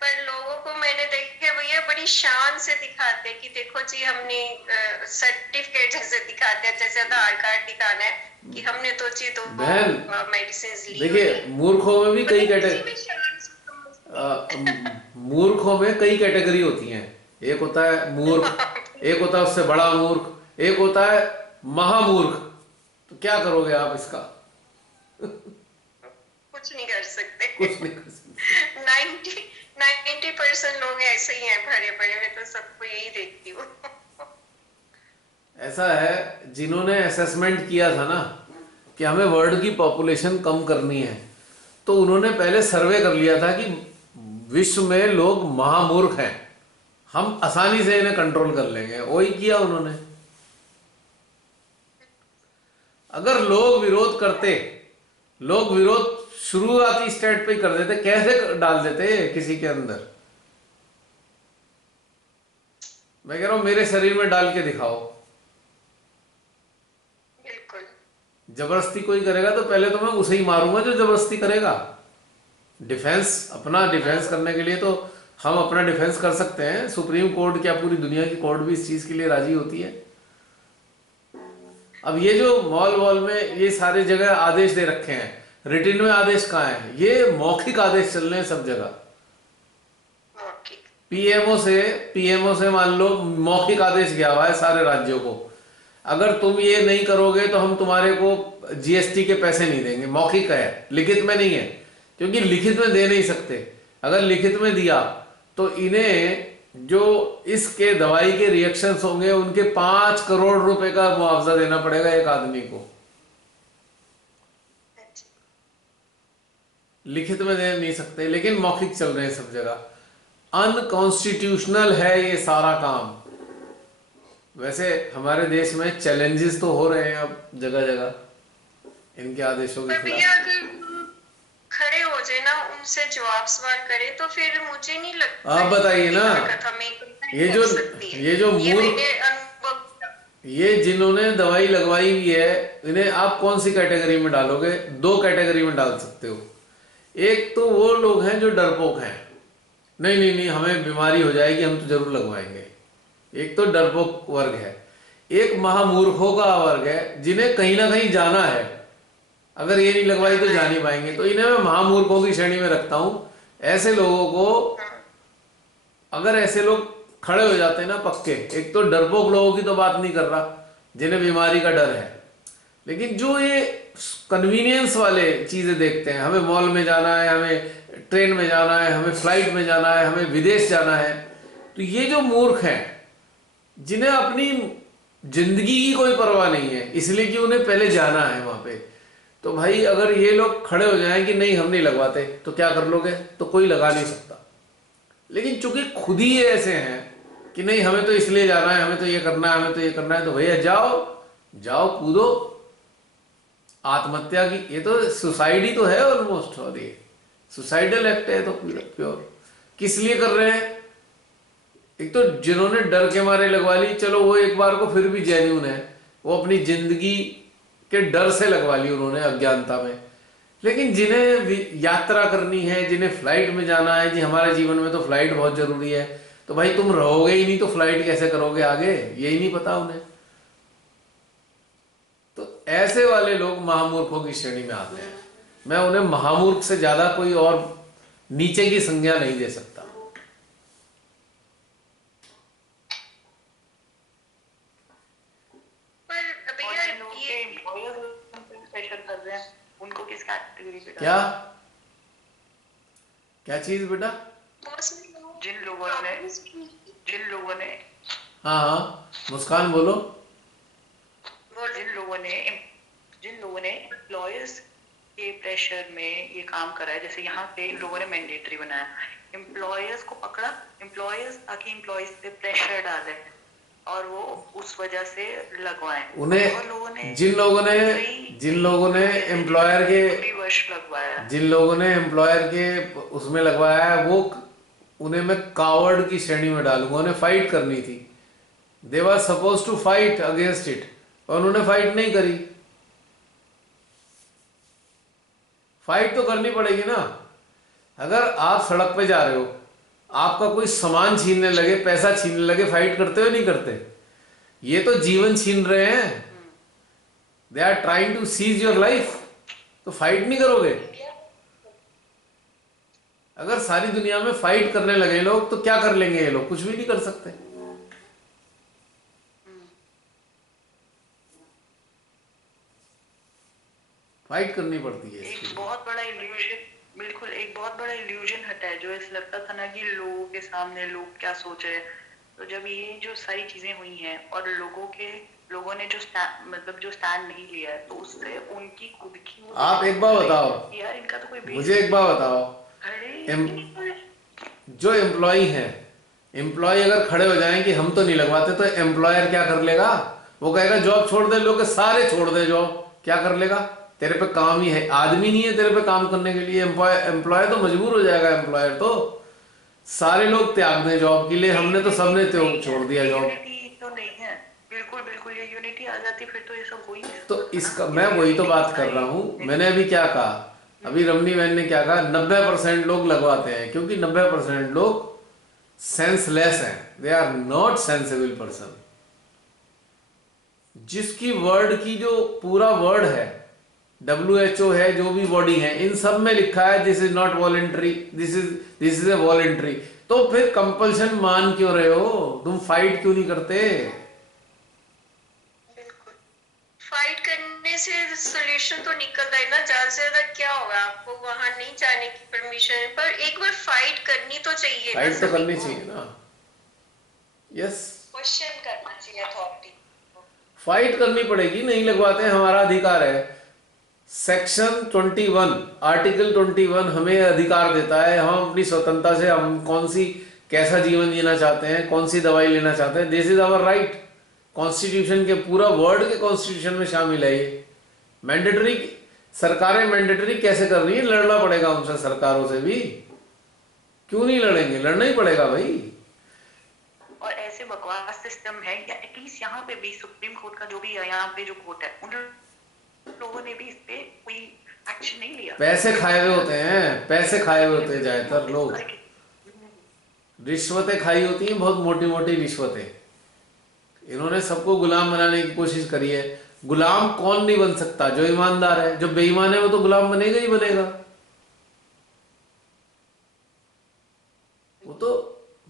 पर लोगों को मैंने देखे भैया बड़ी शान से दिखाते हैं कि देखो जी हमने सर्टिफिकेट जैसे दिखाते हैं, जैसे आधार कार्ड दिखाना है कि हमने तो जी दो बहन मेडिसिन ली देखिए, हुई है। मूर्खों में भी पता कई नहीं किसी में कैटेगरी, शान से समझती। मूर्खों में कई कैटेगरी होती हैं। एक होता है मूर्ख, एक होता है उससे बड़ा मूर्ख, एक होता है महामूर्ख। तो क्या करोगे आप इसका? कुछ नहीं कर सकते। कुछ नहीं कर सकते। 90% लोग ऐसे ही हैं भरे पड़े। मैं तो सबको यही देखती हूँ। ऐसा है, जिन्होंने असेसमेंट किया था ना कि हमें वर्ल्ड की पॉपुलेशन कम करनी है, तो उन्होंने पहले सर्वे कर लिया था कि विश्व में लोग महामूर्ख हैं, हम आसानी से इन्हें कंट्रोल कर लेंगे। वही किया उन्होंने। अगर लोग विरोध करते, लोग विरोध शुरुआती स्टेट पे ही कर देते, कैसे डाल देते किसी के अंदर? मैं कह रहा हूं मेरे शरीर में डाल के दिखाओ। बिल्कुल। जबरदस्ती कोई करेगा तो पहले तो मैं उसे ही मारूंगा जो जबरदस्ती करेगा। डिफेंस, अपना डिफेंस करने के लिए तो हम अपना डिफेंस कर सकते हैं। सुप्रीम कोर्ट क्या पूरी दुनिया की कोर्ट भी इस चीज के लिए राजी होती है? अब ये जो मॉल वॉल में ये सारे जगह आदेश दे रखे हैं, रिटिन में आदेश कहाँ है? ये मौखिक आदेश चल रहे हैं सब जगह। मौखिक। पीएमओ से मान लो मौखिक आदेश गया हुआ है सारे राज्यों को, अगर तुम ये नहीं करोगे तो हम तुम्हारे को जीएसटी के पैसे नहीं देंगे। मौखिक है, लिखित में नहीं है, क्योंकि लिखित में दे नहीं सकते। अगर लिखित में दिया तो इन्हें जो इसके दवाई के रिएक्शंस होंगे उनके 5 करोड़ रुपए का मुआवजा देना पड़ेगा एक आदमी को। अच्छा। लिखित में दे नहीं सकते, लेकिन मौखिक चल रहे हैं सब जगह। अनकॉन्स्टिट्यूशनल है ये सारा काम। वैसे हमारे देश में चैलेंजेस तो हो रहे हैं अब जगह जगह इनके आदेशों के पर भैया खिलाफ। अगर खड़े हो जाए ना, उनसे जवाब सवाल करे, तो फिर मुझे नहीं लगता आप बताइए ये ना, हरकत हमें ये कर जो सकती है। ये जो ये मूर्ख, मैंने अनुभव किया। ये जिन्होंने दवाई लगवाई हुई है, इन्हें आप कौन सी कैटेगरी में डालोगे? दो कैटेगरी में डाल सकते हो। एक तो वो लोग हैं जो डरपोक हैं, नहीं नहीं नहीं हमें बीमारी हो जाएगी हम तो जरूर लगवाएंगे। एक तो डरपोक वर्ग है। एक महामूर्खों का वर्ग है जिन्हें कहीं ना कहीं जाना है, अगर ये नहीं लगवाई तो जा नहीं पाएंगे। तो इन्हें मैं महामूर्खों की श्रेणी में रखता हूं। ऐसे लोगों को, अगर ऐसे लोग खड़े हो जाते हैं ना पक्के, एक तो डरपोक लोगों की तो बात नहीं कर रहा जिन्हें बीमारी का डर है, लेकिन जो ये कन्वीनियंस वाले चीजें देखते हैं, हमें मॉल में जाना है, हमें ट्रेन में जाना है, हमें फ्लाइट में जाना है, हमें विदेश जाना है, तो ये जो मूर्ख हैं जिन्हें अपनी जिंदगी की कोई परवाह नहीं है, इसलिए कि उन्हें पहले जाना है वहां पे, तो भाई अगर ये लोग खड़े हो जाएं कि नहीं हम नहीं लगवाते, तो क्या कर लोगे? तो कोई लगा नहीं सकता। लेकिन चूंकि खुद ही ये ऐसे हैं कि नहीं हमें तो इसलिए जाना है, हमें तो ये करना है, हमें तो ये करना है, तो भैया जाओ जाओ कूदो। आत्महत्या की ये तो सुसाइड ही तो है ऑलमोस्ट, और ये सुसाइडल एक्ट है तो प्योर। किस लिए कर रहे हैं? एक तो जिन्होंने डर के मारे लगवा ली, चलो वो एक बार को फिर भी जेन्यून है, वो अपनी जिंदगी के डर से लगवा ली उन्होंने अज्ञानता में। लेकिन जिन्हें यात्रा करनी है, जिन्हें फ्लाइट में जाना है, जी हमारे जीवन में तो फ्लाइट बहुत जरूरी है, तो भाई तुम रहोगे ही नहीं तो फ्लाइट कैसे करोगे आगे? यही नहीं पता उन्हें। तो ऐसे वाले लोग महामूर्खों की श्रेणी में आते हैं। मैं उन्हें महामूर्ख से ज्यादा कोई और नीचे की संज्ञा नहीं दे सकता। पर और भैया जिन लोगों ये के एम्प्लॉयर्स प्रेशर कर रहे हैं उनको किस कैटेगरी पे क्या डालें? क्या चीज बेटा? जिन लोगों ने हाँ हाँ, मुस्कान बोलो। जिन लोगों ने एम्प्लॉयर्स के प्रेशर में ये काम करा है, जैसे यहाँ पे इन लोगों ने मैंडेटरी बनाया, एम्प्लॉयर्स को पकड़ा, एम्प्लॉयर्स ताकि एम्प्लॉयज पे प्रेशर डाले और वो उस वजह से लगवाएं। और लोगों ने जिन लोगों ने एम्प्लॉयर के वर्ष लगवाया, जिन लोगों ने एम्प्लॉयर के उसमें लगवाया है, वो उन्हें मैं कावर्ड की श्रेणी में डालूंगा। उन्हें फाइट करनी थी, they were suppose to fight against it, और उन्होंने फाइट नहीं करी। फाइट तो करनी पड़ेगी ना। अगर आप सड़क पे जा रहे हो, आपका कोई सामान छीनने लगे, पैसा छीनने लगे, फाइट करते हो नहीं करते? ये तो जीवन छीन रहे हैं, they are trying to seize your life, तो फाइट नहीं करोगे? अगर सारी दुनिया में फाइट करने लगे लोग तो क्या कर लेंगे ये लोग? कुछ भी नहीं कर सकते। फाइट करनी पड़ती है। एक बहुत बड़ा इल्यूजन, बिल्कुल एक बहुत बड़ा इल्यूजन हटा है, जो ऐसा लगता था ना कि लोगों के सामने लोग क्या सोच रहे हैं। तो जब ये जो सारी चीजें हुई हैं और लोगों ने जो स्टैंड नहीं लिया है, तो उससे उनकी खुद की आप एक बार बताओ यार, इनका तो कोई मुझे, एक बार बताओ, जो एम्प्लॉय है, एम्प्लॉय अगर खड़े हो जाएं कि हम तो नहीं लगवाते, तो एम्प्लॉयर क्या कर लेगा? वो कहेगा जॉब छोड़ दे, लोग सारे छोड़ दे जॉब। क्या कर लेगा? तेरे पे काम ही है, आदमी नहीं है तेरे पे काम करने के लिए। एम्प्लॉय तो मजबूर हो जाएगा, एम्प्लॉयर तो सारे लोग त्याग दें जॉब के लिए। हमने तो सबने छोड़ दिया जॉब। तो नहीं है, बिल्कुल बिल्कुल, ये यूनिटी आ जाती फिर तो ये सब हो ही नहीं। तो इसका मैं वही तो बात कर रहा हूं। मैंने अभी क्या कहा, अभी रमनी बहन ने क्या कहा, 90% लोग लगवाते हैं क्योंकि 90% लोग सेंसलेस हैं, they are not sensible person. जिसकी वर्ड की जो पूरा वर्ड है, WHO है, जो भी बॉडी है, इन सब में लिखा है this is not voluntary, this is a voluntary. तो फिर कंपल्शन मान क्यों रहे हो? तुम फाइट क्यों नहीं करते? फाइट करने से सोल्यूशन तो निकलता है ना। ज्यादा से ज्यादा क्या होगा, आपको वहां नहीं जाने की परमिशन, पर एक बार फाइट करनी तो चाहिए। फाइट तो करनी चाहिए ना। यस, क्वेश्चन करना चाहिए अथॉरिटी। फाइट करनी पड़ेगी, नहीं लगवाते हैं, हमारा अधिकार है। सेक्शन 21, आर्टिकल 21 हमें अधिकार देता है, हम अपनी स्वतंत्रता से हम कौन सी कैसा जीवन जीना चाहते हैं, कौन सी दवाई लेना चाहते हैं, this is our right. Constitution के पूरा वर्ड के कॉन्स्टिट्यूशन में शामिल है ये। मैंडेटरी सरकारें मैंडेटरी कैसे कर रही है? लड़ना पड़ेगा उनसे, सरकारों से भी। क्यों नहीं लड़ेंगे? लड़ना ही पड़ेगा भाई। और ऐसे बकवास सिस्टम है, या एटलीस्ट यहाँ पे भी सुप्रीम कोर्ट का जो भी है, यहाँ पे जो कोर्ट है, उन लोगों ने भी इस पे कोई एक्शन नहीं लिया। पैसे खाए हुए होते हैं, पैसे खाए हुए होते हैं ज्यादातर लोग, रिश्वतें खाई होती हैं, बहुत मोटी मोटी रिश्वतें। इन्होंने सबको गुलाम बनाने की कोशिश करी है। गुलाम कौन नहीं बन सकता? जो ईमानदार है। जो बेईमान है वो तो गुलाम बनेगा ही बनेगा। वो तो,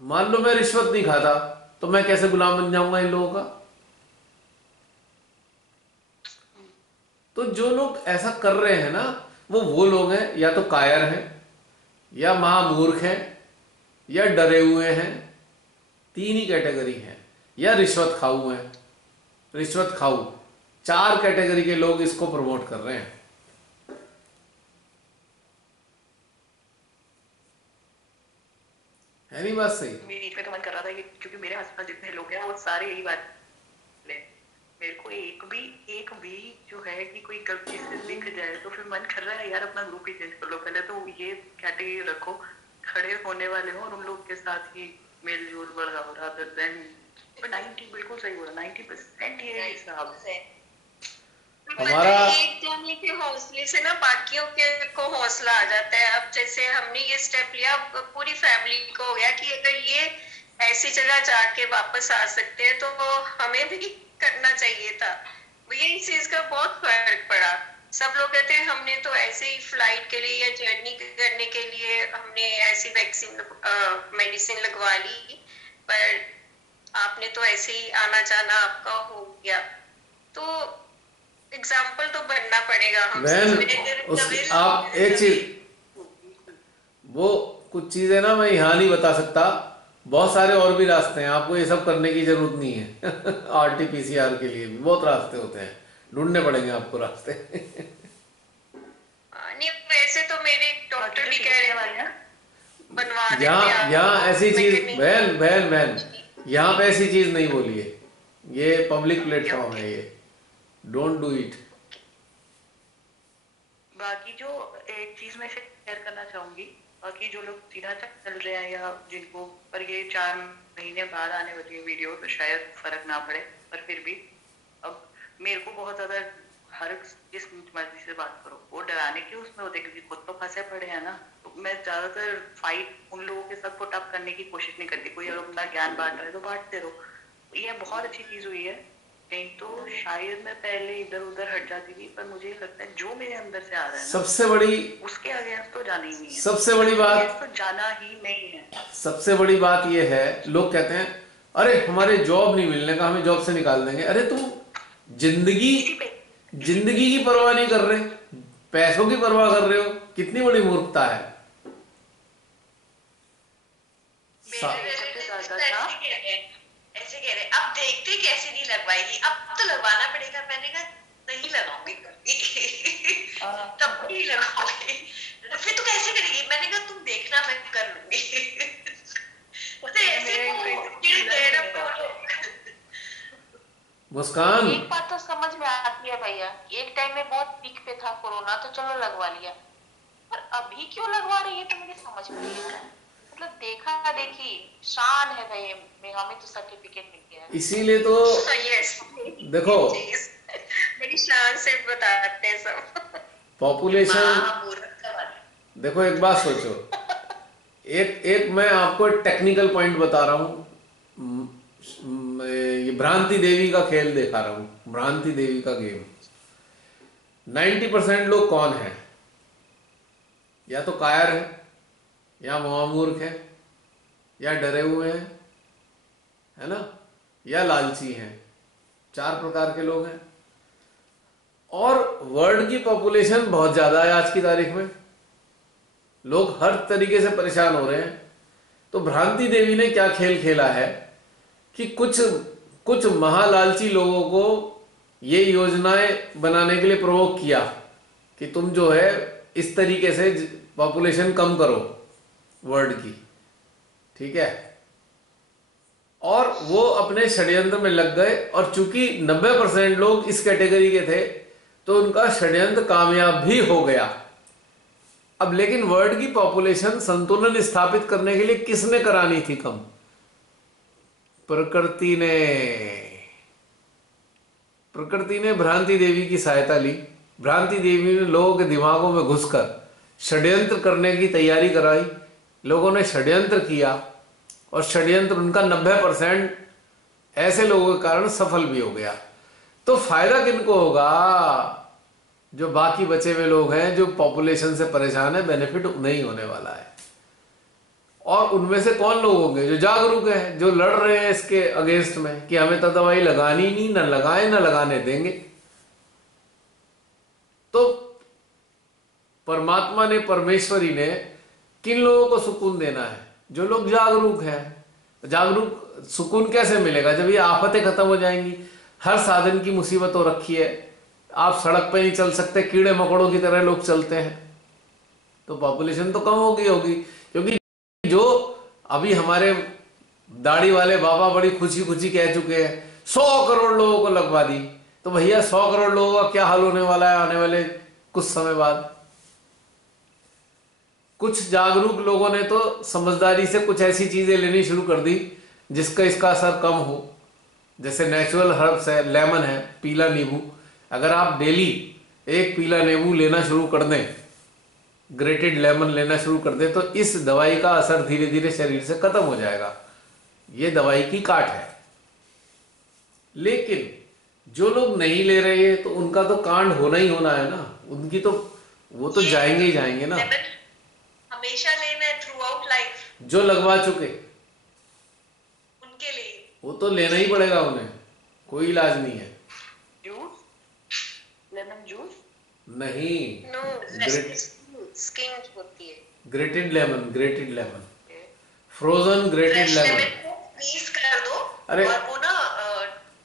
मान लो मैं रिश्वत नहीं खाता तो मैं कैसे गुलाम बन जाऊंगा इन लोगों का? तो जो लोग ऐसा कर रहे हैं ना, वो लोग हैं, या तो कायर हैं, या महामूर्ख हैं, या डरे हुए हैं। तीन ही कैटेगरी हैं। या रिश्वत खाऊ हैं, रिश्वत खाऊ। 4 कैटेगरी के लोग इसको प्रमोट कर रहे हैं। है नहीं बात सही? बीच में तो मन कर रहा था कि क्योंकि मेरे आसपास जितने लोग हैं वो सारे यही बात ले, मेरे को एक भी जो है कि कोई गलती से दिख जाए तो फिर मन कर रहा है यार अपना ग्रुप ही चेंज कर लो। पहले तो ये कैटेगरी रखो, खड़े होने वाले हो और उन लोग के साथ ही मेल जोल बढ़ाओ, रादर देन। 90 बिल्कुल सही बोला, 90% ये हिसाब है। हमारा एक जने के हौसले से ना बाकियों के को हौसला आ जाता है। अब जैसे हमने ये स्टेप लिया, पूरी फैमिली को हो गया कि अगर ये ऐसी जगह जाके वापस आ सकते हैं तो हमें भी करना चाहिए था। ये इस चीज का बहुत फर्क पड़ा। सब लोग कहते हैं हमने तो ऐसे ही फ्लाइट के लिए या जर्नी करने के लिए हमने ऐसी वैक्सीन मेडिसिन लगवा ली, पर आपने तो ऐसे ही आना जाना आपका हो गया। तो एग्जाम्पल तो बनना पड़ेगा हमसे। बहन आप एक चीज, वो कुछ चीजें ना मैं यहाँ नहीं बता सकता, बहुत सारे और भी रास्ते हैं, आपको ये सब करने की जरूरत नहीं है। आरटीपीसीआर के लिए भी बहुत रास्ते होते हैं, ढूंढने पड़ेंगे आपको रास्ते। नहीं वैसे तो मेरे डॉक्टर भी कह रहे थे बनवा देते यहाँ यहाँ आप, ऐसी मैं चीज, कहा नहीं। बहन बहन बहन, यहाँ पे ऐसी चीज नहीं बोलिए, ये पब्लिक प्लेटफॉर्म है, ये डोंट डू इट। बाकी जो एक चीज मैं शेयर करना चाहूंगी, बाकी जो लोग सीधा चल रहे हैं या जिनको पर ये 4 महीने बाद आने वाली वीडियो तो शायद फर्क ना पड़े, पर फिर भी अब मेरे को बहुत ज्यादा हर जिस मर्जी से बात करो वो डराने की उसमें होते, क्योंकि खुद तो फंसे पड़े हैं ना। तो मैं ज्यादातर फाइट उन लोगों के साथ पुट अप करने की कोशिश नहीं करती। कोई अगर अपना ज्ञान बांट रहा है तो बांटते रहो, ये बहुत अच्छी चीज हुई है। नहीं तो शायद मैं पहले इधर उधर हट जाती थी, पर मुझे लगता है जो मेरे अंदर से आ रहा है ना, सबसे बड़ी उसके अगेंस्ट तो जाना ही नहीं है। सबसे बड़ी बात against तो जाना ही नहीं है। सबसे बड़ी बात यह है, लोग कहते हैं अरे हमारे जॉब नहीं मिलने का, हमें जॉब से निकाल देंगे। अरे तुम जिंदगी इसी पे जिंदगी की परवाह नहीं कर रहे, पैसों की परवाह कर रहे हो, कितनी बड़ी मूर्खता है। मेरे सबसे relatives ज्यादा तो था ऐसे कह रहे अब देखते कैसे नहीं लगवाएगी, अब तो लगवाना पड़ेगा। मैंने कहा नहीं लगाऊंगी कभी। तब भी नहीं लगाऊंगी। तो फिर तू कैसे करेगी? मैंने कहा तुम देखना मैं कर लूंगी। तो ऐसे वो चिढ़ गए ना वो लोग। मुस्कान, एक बात तो समझ में आती है भैया, एक टाइम में बहुत पीक पे था कोरोना तो चलो लगवा लिया, पर अभी क्यों लगवा रही है तो मुझे समझ में नहीं आता। मतलब देखा देखी शान है भाई, हमें तो सर्टिफिकेट मिल गया है। इसीलिए तो यस देखो बड़ी शान से बताते हैं सब। पॉपुलेशन, देखो एक बात सोचो, एक एक मैं आपको टेक्निकल पॉइंट बता रहा हूँ। ये भ्रांति देवी का खेल दिखा रहा हूँ, भ्रांति देवी का गेम। 90% लोग कौन है? या तो कायर है, या महामूर्ख है, या डरे हुए हैं, है ना, या लालची हैं। 4 प्रकार के लोग हैं। और वर्ल्ड की पॉपुलेशन बहुत ज्यादा है आज की तारीख में, लोग हर तरीके से परेशान हो रहे हैं। तो भ्रांति देवी ने क्या खेल खेला है कि कुछ कुछ महालालची लोगों को ये योजनाएं बनाने के लिए प्रोवोक किया कि तुम जो है इस तरीके से पॉपुलेशन कम करो वर्ल्ड की, ठीक है। और वो अपने षड्यंत्र में लग गए, और चूंकि 90% लोग इस कैटेगरी के थे तो उनका षड्यंत्र कामयाब भी हो गया। अब लेकिन वर्ल्ड की पॉपुलेशन संतुलन स्थापित करने के लिए किसने करानी थी कम? प्रकृति ने। प्रकृति ने भ्रांति देवी की सहायता ली। भ्रांति देवी ने लोगों के दिमागों में घुसकर षड्यंत्र करने की तैयारी कराई। लोगों ने षड्यंत्र किया, और षड्यंत्र उनका 90% ऐसे लोगों के कारण सफल भी हो गया। तो फायदा किनको होगा? जो बाकी बचे हुए लोग हैं, जो पॉपुलेशन से परेशान है, बेनिफिट नहीं होने वाला है। और उनमें से कौन लोग होंगे? जो जागरूक हैं, जो लड़ रहे हैं इसके अगेंस्ट में कि हमें तो दवाई लगानी नहीं, ना लगाए ना लगाने देंगे। तो परमात्मा ने, परमेश्वरी ने किन लोगों को सुकून देना है? जो लोग जागरूक हैं। जागरूक सुकून कैसे मिलेगा? जब ये आफतें खत्म हो जाएंगी। हर साधन की मुसीबत हो रखी है, आप सड़क पे नहीं चल सकते, कीड़े मकोड़ों की तरह लोग चलते हैं, तो पॉपुलेशन तो कम होगी। क्योंकि जो अभी हमारे दाढ़ी वाले बाबा बड़ी खुशी खुशी कह चुके हैं 100 करोड़ लोगों को लगवा दी, तो भैया 100 करोड़ लोगों का क्या हाल होने वाला है आने वाले कुछ समय बाद? कुछ जागरूक लोगों ने तो समझदारी से कुछ ऐसी चीजें लेनी शुरू कर दी जिसका इसका असर कम हो। जैसे नेचुरल हर्ब्स है, लेमन है, पीला नींबू। अगर आप डेली एक पीला नींबू लेना शुरू कर दें, ग्रेटेड लेमन लेना शुरू कर दें, तो इस दवाई का असर धीरे धीरे शरीर से खत्म हो जाएगा। ये दवाई की काट है। लेकिन जो लोग नहीं ले रहे हैं तो उनका तो कांड होना ही होना है ना, उनकी तो वो तो जाएंगे ही जाएंगे ना। हमेशा लेना है थ्रू आउट लाइफ। जो लगवा चुके उनके लिए वो तो लेना ही पड़ेगा, उन्हें कोई इलाज नहीं है। Lemon juice? नहीं, नो, ग्रेट स्किन होती है। Grated lemon, frozen grated fresh lemon. Lemon को फ्रीज कर दो अरे और वो ना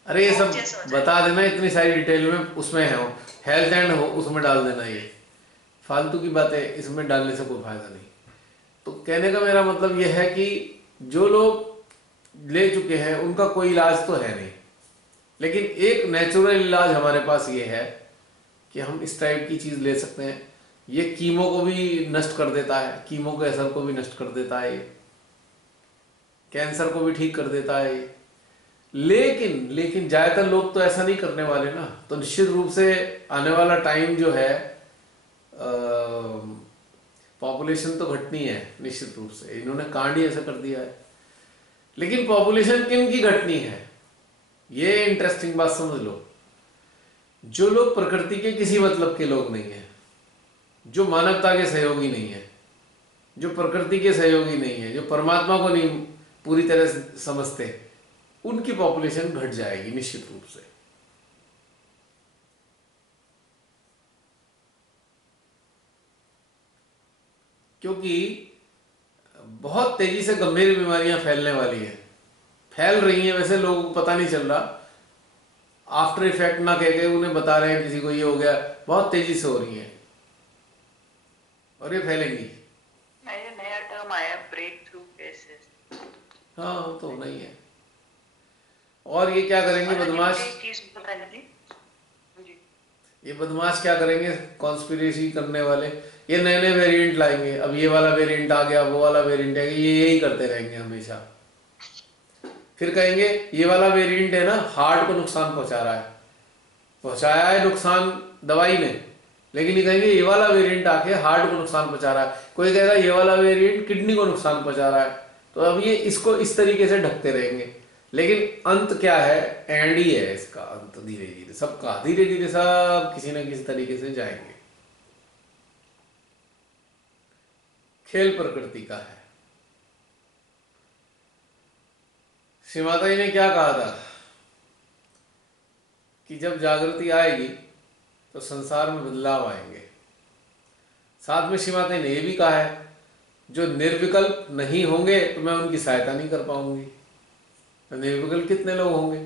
अरे ये जॉब सब जैसा हो बता जाएगा। देना इतनी सारी डिटेल में, उसमें है वो हेल्थ एंड हो, उसमें डाल देना। ये फालतू की बातें इसमें डालने से कोई फायदा नहीं। तो कहने का मेरा मतलब ये है कि जो लोग ले चुके हैं उनका कोई इलाज तो है नहीं, लेकिन एक नेचुरल इलाज हमारे पास ये है कि हम इस टाइप की चीज ले सकते हैं। ये कीमो को भी नष्ट कर देता है, कीमो के असर को भी नष्ट कर देता है, ये कैंसर को भी ठीक कर देता है ये। लेकिन ज्यादातर लोग तो ऐसा नहीं करने वाले ना, तो निश्चित रूप से आने वाला टाइम जो है, पॉपुलेशन तो घटनी है निश्चित रूप से, इन्होंने कांड ही ऐसा कर दिया है। लेकिन पॉपुलेशन किन की घटनी है, ये इंटरेस्टिंग बात समझ लो। जो लोग प्रकृति के किसी मतलब के लोग नहीं है, जो मानवता के सहयोगी नहीं है, जो प्रकृति के सहयोगी नहीं है, जो परमात्मा को नहीं पूरी तरह से समझते, उनकी पॉपुलेशन घट जाएगी निश्चित रूप से। क्योंकि बहुत तेजी से गंभीर बीमारियां फैलने वाली हैं, फैल रही हैं, वैसे लोगों को पता नहीं चल रहा। आफ्टर इफेक्ट ना कह के उन्हें बता रहे हैं किसी को ये हो गया, बहुत तेजी से हो रही हैं और ये फैलेंगी। नया टर्म आया, ब्रेक थ्रू केसेस। हाँ तो नहीं है। और ये क्या करेंगे बदमाश, चीज बताइए जी। ये बदमाश क्या करेंगे, कॉन्स्पिरेसी करने वाले, ये नए नए वेरिएंट लाएंगे। अब ये वाला वेरिएंट आ गया, वो वाला वेरिएंट आ गया, ये यही करते रहेंगे हमेशा। फिर कहेंगे ये वाला वेरिएंट है ना, हार्ट को नुकसान पहुंचा रहा है, पहुंचाया है नुकसान दवाई ने, लेकिन ये कहेंगे ये वाला वेरिएंट आके हार्ट को नुकसान पहुंचा रहा है। कोई कहेगा ये वाला वेरिएंट किडनी को नुकसान पहुंचा रहा है। तो अब ये इसको इस तरीके से ढकते रहेंगे, लेकिन अंत क्या है, एंड ही है इसका अंत। धीरे धीरे सबका, धीरे धीरे सब किसी न किसी तरीके से जाएंगे। खेल प्रकृति का है। श्री माता जी ने क्या कहा था कि जब जागृति आएगी तो संसार में बदलाव आएंगे। साथ में श्री माता जी ने यह भी कहा है जो निर्विकल्प नहीं होंगे तो मैं उनकी सहायता नहीं कर पाऊंगी। तो निर्विकल्प कितने लोग होंगे,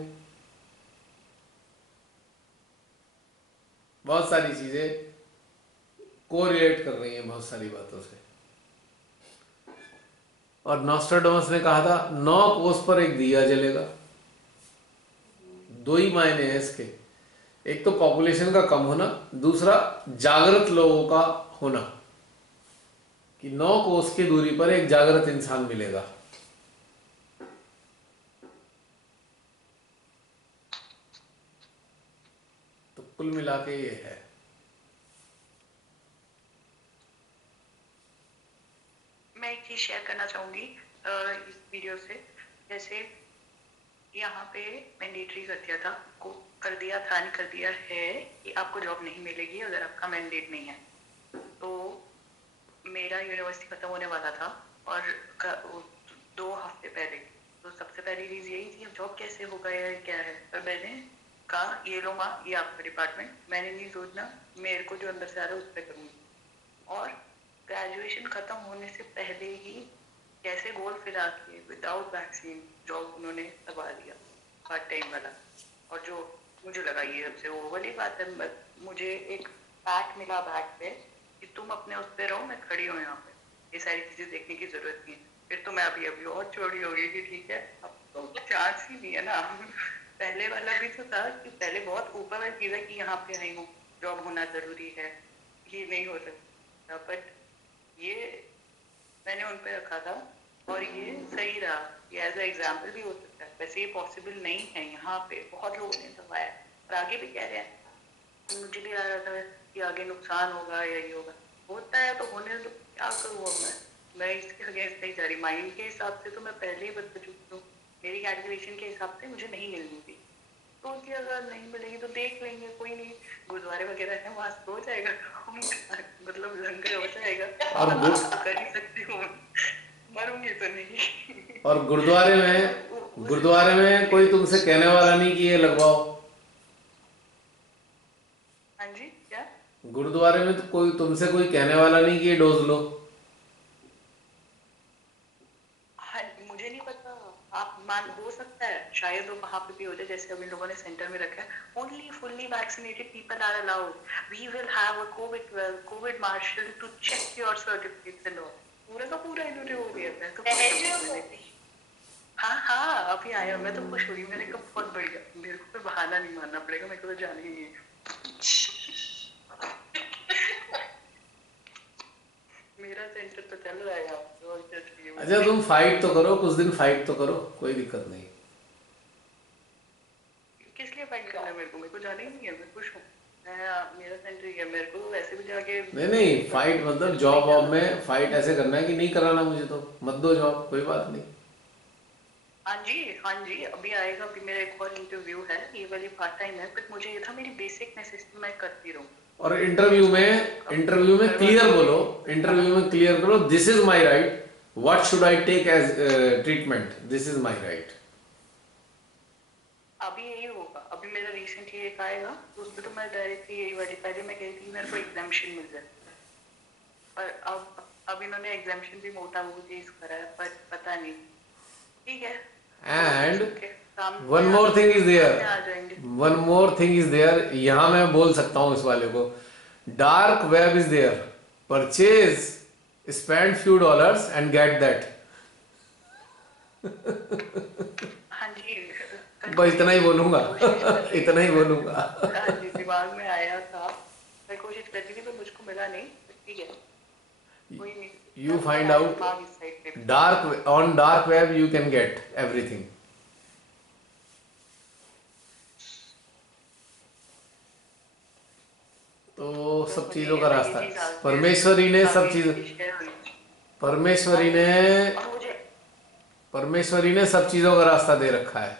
बहुत सारी चीजें कोरिलेट कर रही हैं बहुत सारी बातों से। और नॉस्ट्राडामस ने कहा था 9 कोस पर एक दिया जलेगा। दो ही मायने हैं इसके, एक तो पॉपुलेशन का कम होना, दूसरा जागृत लोगों का होना, कि 9 कोस की दूरी पर एक जागृत इंसान मिलेगा। तो कुल मिला के ये है। मैं एक चीज शेयर करना चाहूंगी इस वीडियो से। जैसे यहाँ पे मैंडेटरी कर दिया था, को कर दिया था, नहीं कर दिया है कि आपको जॉब नहीं मिलेगी अगर आपका मैंडेट नहीं है। तो मेरा यूनिवर्सिटी खत्म होने वाला था और 2 हफ्ते पहले, तो सबसे पहली चीज यही थी जॉब कैसे होगा या क्या है। पर मैंने कहा ये लो माँ, ये आपका डिपार्टमेंट, मैंने नहीं सोचना, मेरे को जो अंदर से आ रहा है उस पर करूँगी। और ग्रेजुएशन खत्म होने से पहले ही कैसे गोल फिला के विदाउट वैक्सीन जॉब उन्होंने करवा दिया, पार्ट टाइम वाला। और जो मुझे लगा ये सबसे वो वाली बात है, मुझे एक पैक मिला बैग पे कि तुम अपने उस पे रहो, मैं खड़ी हूँ यहाँ पे, ये सारी चीजें देखने की जरूरत नहीं है। फिर तो मैं अभी और चोरी हो गई कि ठीक है अब तो चांस ही नहीं है ना। पहले वाला भी तो था कि पहले बहुत ऊपर वाली चीज है कि यहाँ पे आई हूँ, जॉब होना जरूरी है, ये नहीं हो सकता। बट ये मैंने उन पे रखा था और ये सही रहा, ये एज ए एग्जाम्पल भी हो सकता है। वैसे ये पॉसिबल नहीं है, यहाँ पे बहुत लोगों ने दबाया और आगे भी कह रहे हैं। मुझे भी आ रहा था कि आगे नुकसान होगा या ये होता है तो होने तो क्या करूँ मैं इसके अगेंस्ट नहीं जा रही। माइंड के हिसाब से तो मैं पहले ही बता चुकी हूँ, मेरी कैलकुलेशन के हिसाब से मुझे नहीं मिलनी थी, तो उसकी अगर नहीं मिलेगी तो देख लेंगे, कोई नहीं, गुरुद्वारे वगैरह है वहां हो जाएगा, मतलब लंगर हो जाएगा और कर ही सकती हूँ, मरूंगी तो नहीं। और गुरुद्वारे में कोई तुमसे कहने वाला नहीं कि ये लगवाओ। हाँ जी, गुरुद्वारे में तो कोई तुमसे कोई कहने वाला नहीं कि ये डोज लो। हाँ, मुझे नहीं पता। आप मान हो सकता है शायद वो वहां पे भी हो जाए, जैसे अभी लोगों ने सेंटर में रखा है only fully vaccinated people are allowed, we will have a COVID marshal to check your certificates and all. पूरा का पूरा इन्होंने हो दिया था, तो हाँ हाँ अभी आया। मैं तो खुश हुई, मैंने कहा बहुत बढ़िया, मेरे को कोई बहाना नहीं मानना पड़ेगा, मेरे को तो जाना ही नहीं है। मेरा सेंटर तो चल रहा है यहाँ पे, और क्या चाहिए मुझे? अच्छा तुम फाइट तो करो, कुछ दिन फाइट तो करो, कोई दिक्कत नहीं। किस लिए फाइट करना है मेरे को जाना ही नहीं है, मैं खुश हूँ। मेरा सेंटर ही है, मेरे को वैसे भी जाके नहीं नहीं, फाइट मतलब जॉब वॉब में फाइट ऐसे करना है कि नहीं कराना मुझे तो मत दो जॉब, कोई बात नहीं। हाँ जी हाँ जी, अभी आएगा। अभी मेरा एक और इंटरव्यू है, ये वाली पार्ट टाइम है, बट मुझे ये था मेरी बेसिक नेसेसिटी मैं करती रहूँ। और इंटरव्यू में क्लियर बोलो, इंटरव्यू में क्लियर करो, this is my right, what should I take as treatment, this is my right. अभी यही होगा। अभी मेरा रिसेंटली एक आएगा, तो उसमें तो मैं डायरेक्टली यही वाली, पहले मैं कही थी मेरे को एग्जाम्पशन मिल जाए, पर अब इन्होंने एग्जाम्पशन भी मोटा वो चीज करा है, पर पता नहीं। ठीक है, एंड सामने one more thing is there, आ जाएंगे। One more thing is there, यहां मैं बोल सकता हूं इस वाले को, dark web is there, purchase, spend few dollars and get that. हाँ जी, बस इतना ही बोलूंगा। इतना ही बोलूंगा। हाँ जी, दिमाग में आया था, मैं कोशिश करती थी पर मुझको मिला नहीं। ठीक है, कोई नहीं। You find out दिमाग इस साइड पे। dark web you can get everything. तो सब चीजों का रास्ता है, परमेश्वरी ने सब चीज, परमेश्वरी ने परमेश्वरी ने सब चीजों का रास्ता दे रखा है,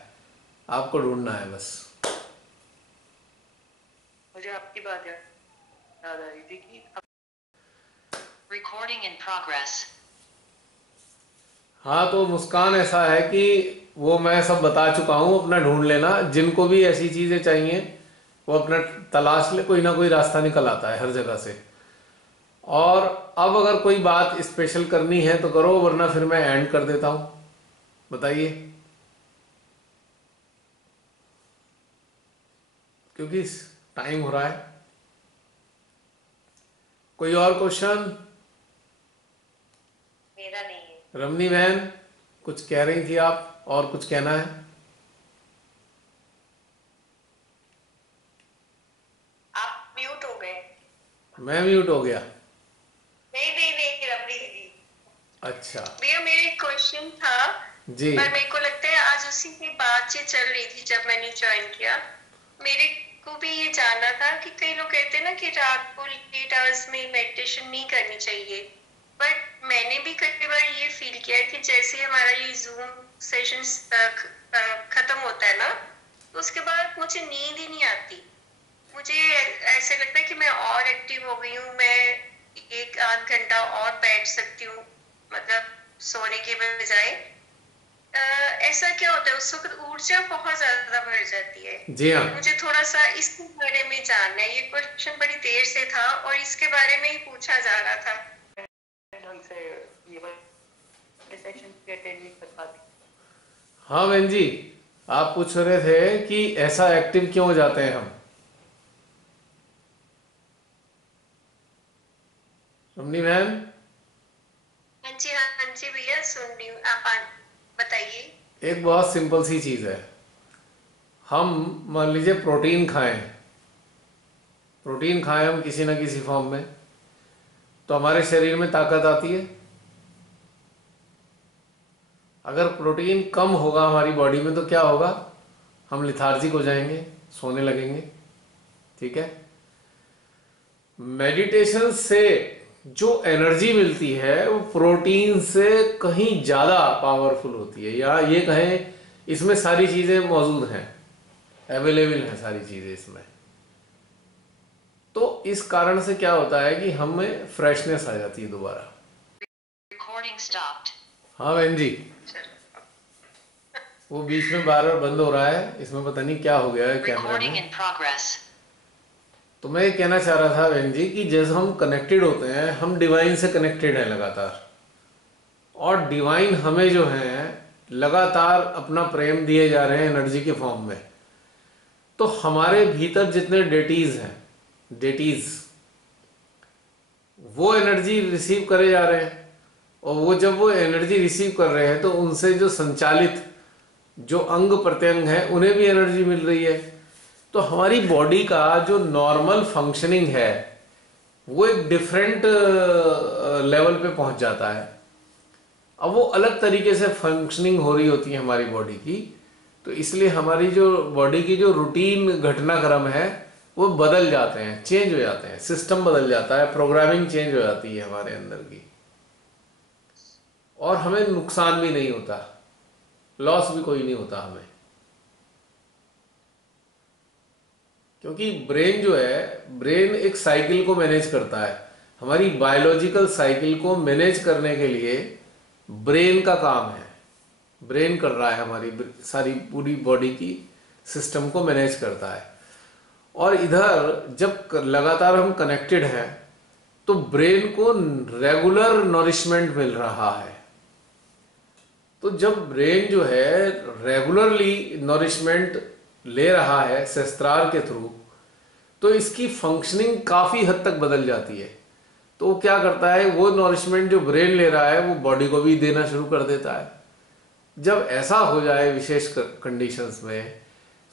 आपको ढूंढना है बस। मुझे आपकी बात याद आ रही थी कि Recording in progress. हाँ तो मुस्कान ऐसा है कि वो मैं सब बता चुका हूँ, अपना ढूंढ लेना, जिनको भी ऐसी चीजें चाहिए वो अपना तलाश ले, कोई ना कोई रास्ता निकल आता है हर जगह से। और अब अगर कोई बात स्पेशल करनी है तो करो, वरना फिर मैं एंड कर देता हूँ, बताइए, क्योंकि टाइम हो रहा है। कोई और क्वेश्चन? मेरा नहीं है। रमनी बहन कुछ कह रही थी आप, और कुछ कहना है? आप म्यूट हो गए। मैं म्यूट हो गया? नहीं नहीं नहीं, रबड़ी दीदी। अच्छा भैया मेरा एक क्वेश्चन था जी। पर मेरे को लगता है आज उसी की बातचीत चल रही थी जब मैंने ज्वाइन किया। मेरे को भी ये जानना था कि कई लोग कहते हैं ना कि रात को लेट आवर्स में मेडिटेशन नहीं करनी चाहिए, बट मैंने भी कई बार ये फील किया कि जैसे हमारा ये जूम सेशन खत्म होता है ना, तो उसके बाद मुझे नींद ही नहीं आती। मुझे ऐसे लगता है कि मैं और एक्टिव हो गई हूँ, मैं 1 आध घंटा और बैठ सकती हूँ, मतलब सोने के बजाय। ऐसा क्या होता है, उस वक्त ऊर्जा बहुत ज्यादा बढ़ जाती है। जी हाँ, मुझे थोड़ा सा इसके बारे में जानना है, ये क्वेश्चन बड़ी देर से था और इसके बारे में ही पूछा जा रहा था। ढंग से ये वाले सेशन अटेंड नहीं कर पाती। हाँ बहन जी, आप पूछ रहे थे कि ऐसा एक्टिव क्यों हो जाते हैं हम, रमनी बहन? हाँ जी भैया सुन रही हूँ, आप बताइए। एक बहुत सिंपल सी चीज है, हम मान लीजिए प्रोटीन खाएं, प्रोटीन खाएं हम किसी ना किसी फॉर्म में, तो हमारे शरीर में ताकत आती है। अगर प्रोटीन कम होगा हमारी बॉडी में तो क्या होगा, हम लिथार्जिक हो जाएंगे, सोने लगेंगे। ठीक है, मेडिटेशन से जो एनर्जी मिलती है वो प्रोटीन से कहीं ज्यादा पावरफुल होती है, या ये कहें इसमें सारी चीजें मौजूद हैं, अवेलेबल हैं सारी चीजें इसमें। तो इस कारण से क्या होता है कि हमें फ्रेशनेस आ जाती है दोबारा। Recording stopped. हाँ बहन जी, वो बीच में बार बार बंद हो रहा है, इसमें पता नहीं क्या हो गया है कैमरे Recording में। in progress. तो मैं ये कहना चाह रहा था बहन जी कि जैसे हम कनेक्टेड होते हैं, हम डिवाइन से कनेक्टेड हैं लगातार, और डिवाइन हमें जो है लगातार अपना प्रेम दिए जा रहे हैं एनर्जी के फॉर्म में। तो हमारे भीतर जितने डेटीज हैं, डेटीज वो एनर्जी रिसीव करे जा रहे हैं, और वो जब वो एनर्जी रिसीव कर रहे हैं तो उनसे जो संचालित जो अंग प्रत्यंग है उन्हें भी एनर्जी मिल रही है। तो हमारी बॉडी का जो नॉर्मल फंक्शनिंग है वो एक डिफरेंट लेवल पे पहुंच जाता है। अब वो अलग तरीके से फंक्शनिंग हो रही होती है हमारी बॉडी की, तो इसलिए हमारी जो बॉडी की जो रूटीन घटनाक्रम है वो बदल जाते हैं, चेंज हो जाते हैं, सिस्टम बदल जाता है, प्रोग्रामिंग चेंज हो जाती है हमारे अंदर की, और हमें नुकसान भी नहीं होता, लॉस भी कोई नहीं होता हमें। क्योंकि ब्रेन जो है, ब्रेन एक साइकिल को मैनेज करता है। हमारी बायोलॉजिकल साइकिल को मैनेज करने के लिए ब्रेन का काम है, ब्रेन कर रहा है, हमारी सारी पूरी बॉडी की सिस्टम को मैनेज करता है। और इधर जब लगातार हम कनेक्टेड हैं तो ब्रेन को रेगुलर नॉरिशमेंट मिल रहा है। तो जब ब्रेन जो है रेगुलरली नॉरिशमेंट ले रहा है शस्त्रार के थ्रू, तो इसकी फंक्शनिंग काफी हद तक बदल जाती है। तो वो क्या करता है, वो नॉरिशमेंट जो ब्रेन ले रहा है वो बॉडी को भी देना शुरू कर देता है। जब ऐसा हो जाए विशेष कंडीशंस में,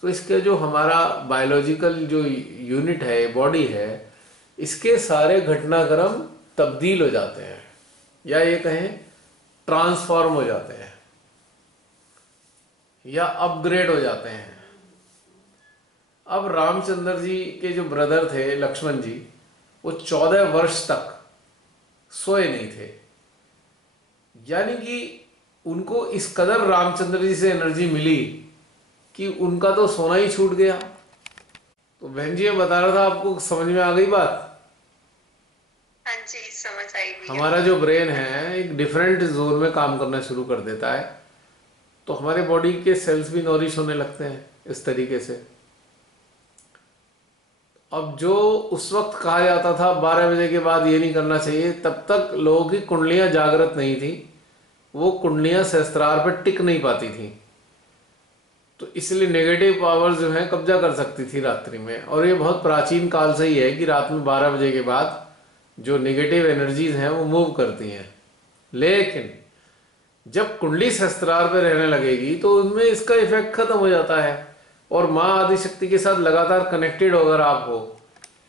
तो इसके जो हमारा बायोलॉजिकल जो यूनिट है, बॉडी है, इसके सारे घटनाक्रम तब्दील हो जाते हैं, या ये कहें ट्रांसफॉर्म हो जाते हैं, या अपग्रेड हो जाते हैं। अब रामचंद्र जी के जो ब्रदर थे लक्ष्मण जी, वो 14 वर्ष तक सोए नहीं थे, यानी कि उनको इस कदर रामचंद्र जी से एनर्जी मिली कि उनका तो सोना ही छूट गया। तो बहन जी, मैं बता रहा था, आपको समझ में आ गई बात? हाँ जी, समझ आई भैया। हमारा जो ब्रेन है एक डिफरेंट जोन में काम करना शुरू कर देता है, तो हमारे बॉडी के सेल्स भी नॉरिश होने लगते हैं इस तरीके से। अब जो उस वक्त कहा जाता था 12 बजे के बाद ये नहीं करना चाहिए, तब तक लोगों की कुंडलियां जागृत नहीं थी, वो कुंडलियां सहस्त्रार पर टिक नहीं पाती थी, तो इसलिए नेगेटिव पावर जो है कब्जा कर सकती थी रात्रि में। और ये बहुत प्राचीन काल से ही है कि रात में 12 बजे के बाद जो नेगेटिव एनर्जीज हैं वो मूव करती हैं। लेकिन जब कुंडली सहस्त्रार पे रहने लगेगी तो उनमें इसका इफेक्ट खत्म हो जाता है, और माँ आदिशक्ति के साथ लगातार कनेक्टेड अगर आप हो,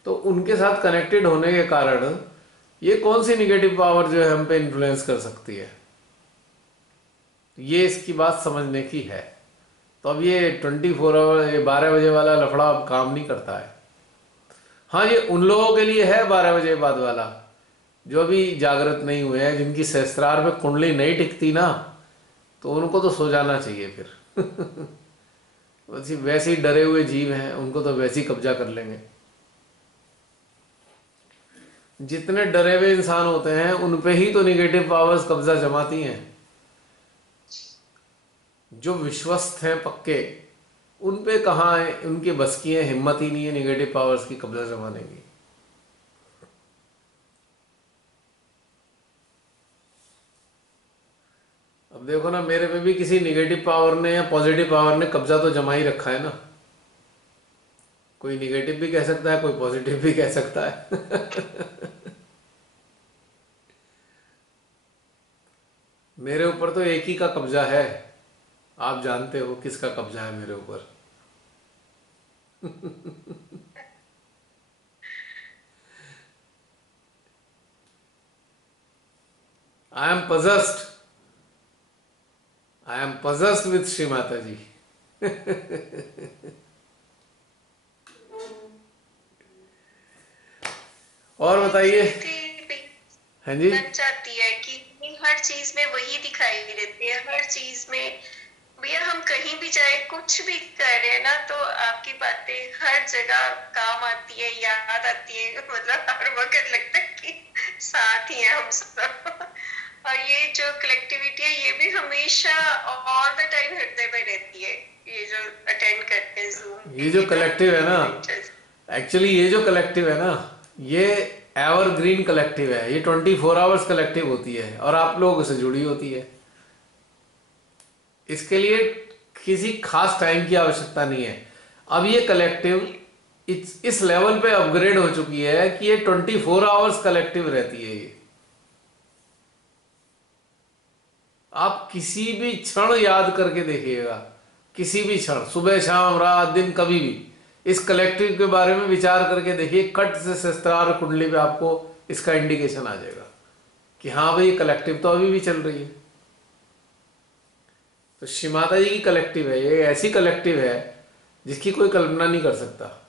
तो उनके साथ कनेक्टेड होने के कारण ये कौन सी नेगेटिव पावर जो है हम पे इन्फ्लुएंस कर सकती है, ये इसकी बात समझने की है। तो अब ये 24 आवर, ये 12 बजे वाला लफड़ा अब काम नहीं करता है। हाँ, ये उन लोगों के लिए है 12 बजे बाद वाला, जो अभी जागृत नहीं हुए हैं, जिनकी सहस्त्रार पे कुंडली नहीं टिकती ना, तो उनको तो सो जाना चाहिए फिर वैसे ही डरे हुए जीव हैं, उनको तो वैसे ही कब्जा कर लेंगे। जितने डरे हुए इंसान होते हैं उन पे ही तो निगेटिव पावर्स कब्जा जमाती हैं। जो विश्वस्त हैं पक्के, उन पे कहाँ है, उनके बस की है, हिम्मत ही नहीं है निगेटिव पावर्स की कब्जा जमाने की। अब देखो ना, मेरे पे भी किसी निगेटिव पावर ने या पॉजिटिव पावर ने कब्जा तो जमा ही रखा है ना। कोई निगेटिव भी कह सकता है, कोई पॉजिटिव भी कह सकता है मेरे ऊपर तो एक ही का कब्जा है, आप जानते हो किसका कब्जा है मेरे ऊपर I am possessed, I am possessed with Shri Mata जी और बताइए। हाँ जी, बन जाती है कि हर चीज में वही दिखाई देती है, हर चीज में। भैया हम कहीं भी जाए, कुछ भी कर रहे हैं ना, तो आपकी बातें हर जगह काम आती है, याद आती है, मतलब हर वक्त लगता है कि साथ ही है हम सब और ये जो कलेक्टिविटी है ये भी हमेशा ऑल द टाइम हृदय में रहती है। ये जो अटेंड करते हैं Zoom, ये जो कलेक्टिव है ना, एक्चुअली ये जो कलेक्टिव है ना, ये एवरग्रीन कलेक्टिव है, ये 24 आवर्स कलेक्टिव होती है और आप लोगों से जुड़ी होती है। इसके लिए किसी खास टाइम की आवश्यकता नहीं है। अब ये कलेक्टिव इस लेवल पे अपग्रेड हो चुकी है कि ये 24 आवर्स कलेक्टिव रहती है। ये आप किसी भी क्षण याद करके देखिएगा, किसी भी क्षण, सुबह शाम रात दिन, कभी भी इस कलेक्टिव के बारे में विचार करके देखिए, कट से सहस्त्रार कुंडली पे आपको इसका इंडिकेशन आ जाएगा कि हाँ भाई कलेक्टिव तो अभी भी चल रही है। तो श्री माता जी की कलेक्टिव है, ये ऐसी कलेक्टिव है जिसकी कोई कल्पना नहीं कर सकता।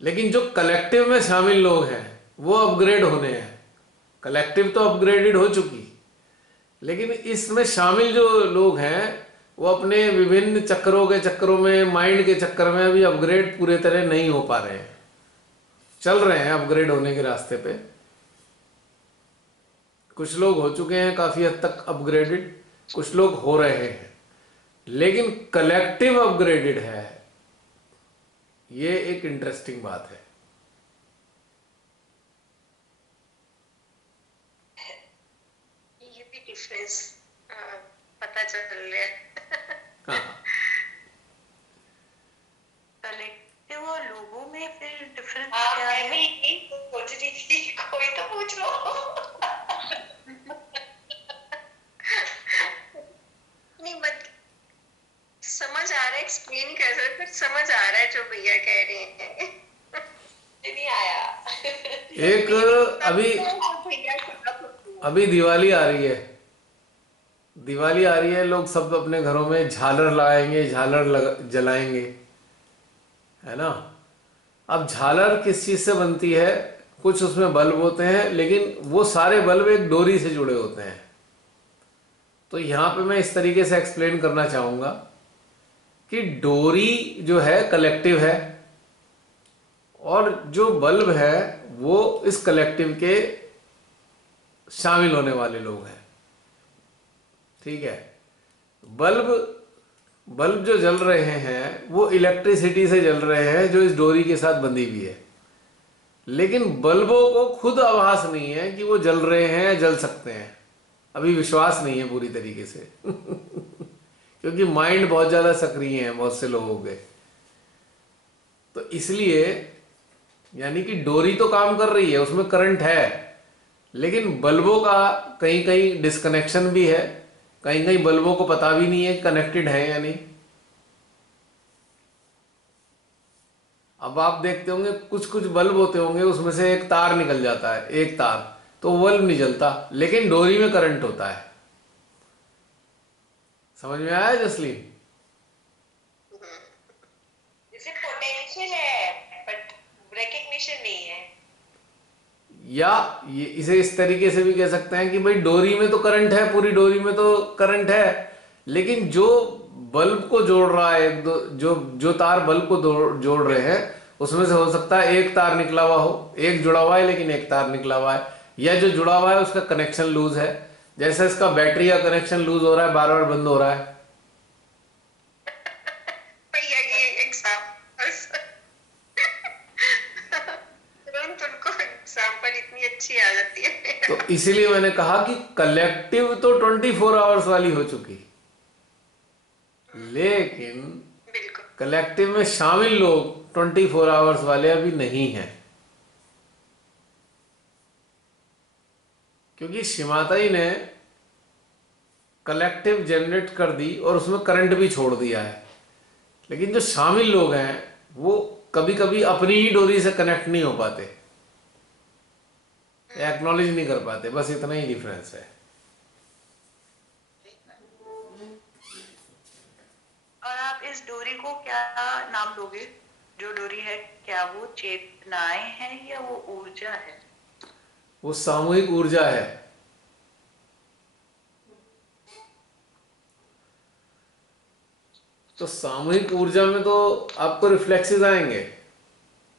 लेकिन जो कलेक्टिव में शामिल लोग हैं वो अपग्रेड होने हैं। कलेक्टिव तो अपग्रेडेड हो चुकी, लेकिन इसमें शामिल जो लोग हैं वो अपने विभिन्न चक्करों में, माइंड के चक्कर में अभी अपग्रेड पूरे तरह नहीं हो पा रहे हैं, चल रहे हैं अपग्रेड होने के रास्ते पे। कुछ लोग हो चुके हैं काफी हद तक अपग्रेडेड, कुछ लोग हो रहे हैं, लेकिन कलेक्टिव अपग्रेडेड है। ये एक इंटरेस्टिंग बात है। ये भी डिफरेंस पता चल रहा है। हाँ, कलेक्टिव और लोगों में फिर डिफरेंस हाँ, क्या मैं है? भी यही सोच रही थी, कोई तो पूछ लो। नहीं मत समझ आ रहा है, एक्सप्लेन कर रहे पर समझ आ रहा है जो भैया कह रहे हैं। नहीं आया एक अभी दिवाली आ रही है, दिवाली आ रही है, लोग सब अपने घरों में झालर लाएंगे, जलाएंगे, है ना। अब झालर किस चीज से बनती है? कुछ उसमें बल्ब होते हैं, लेकिन वो सारे बल्ब एक डोरी से जुड़े होते हैं। तो यहां पे मैं इस तरीके से एक्सप्लेन करना चाहूंगा कि डोरी जो है कलेक्टिव है और जो बल्ब है वो इस कलेक्टिव के शामिल होने वाले लोग हैं। ठीक है, बल्ब जो जल रहे हैं वो इलेक्ट्रिसिटी से जल रहे हैं जो इस डोरी के साथ बंधी हुई है, लेकिन बल्बों को खुद आभास नहीं है कि वो जल रहे हैं या जल सकते हैं। अभी विश्वास नहीं है पूरी तरीके से क्योंकि माइंड बहुत ज्यादा सक्रिय है बहुत से लोगों के। तो इसलिए यानी कि डोरी तो काम कर रही है, उसमें करंट है, लेकिन बल्बों का कहीं कहीं डिस्कनेक्शन भी है, कहीं कहीं बल्बों को पता भी नहीं है कनेक्टेड है या नहीं। अब आप देखते होंगे कुछ कुछ बल्ब होते होंगे उसमें से एक तार निकल जाता है, एक तार, तो बल्ब नहीं जलता, लेकिन डोरी में करंट होता है। समझ में आया जसलीन? जैसे पोटेंशियल है बट रिकग्निशन नहीं है। या ये इसे इस तरीके से भी कह सकते हैं कि भाई डोरी में तो करंट है, पूरी डोरी में तो करंट है, लेकिन जो बल्ब को जोड़ रहा है, जो तार बल्ब को जोड़ रहे हैं उसमें से हो सकता है एक तार निकला हुआ हो, एक जुड़ा हुआ है लेकिन एक तार निकला हुआ है, या जो जुड़ा हुआ है उसका कनेक्शन लूज है, जैसे इसका बैटरी का कनेक्शन लूज हो रहा है, बार बार बंद हो रहा है। भैया ये एग्जाम्पल इतनी अच्छी आ जाती है। तो इसीलिए मैंने कहा कि कलेक्टिव तो 24 आवर्स वाली हो चुकी, लेकिन बिल्कुल कलेक्टिव में शामिल लोग 24 आवर्स वाले अभी नहीं हैं, क्योंकि शिमाता जी ने कलेक्टिव जनरेट कर दी और उसमें करंट भी छोड़ दिया है, लेकिन जो शामिल लोग हैं वो कभी कभी अपनी ही डोरी से कनेक्ट नहीं हो पाते, एक्नॉलेज नहीं कर पाते, बस इतना ही डिफरेंस है। और आप इस डोरी को क्या नाम दोगे? जो डोरी है, क्या वो चेतनाएं हैं या वो ऊर्जा है? वो सामूहिक ऊर्जा है। तो सामूहिक ऊर्जा में तो आपको रिफ्लेक्सेस आएंगे।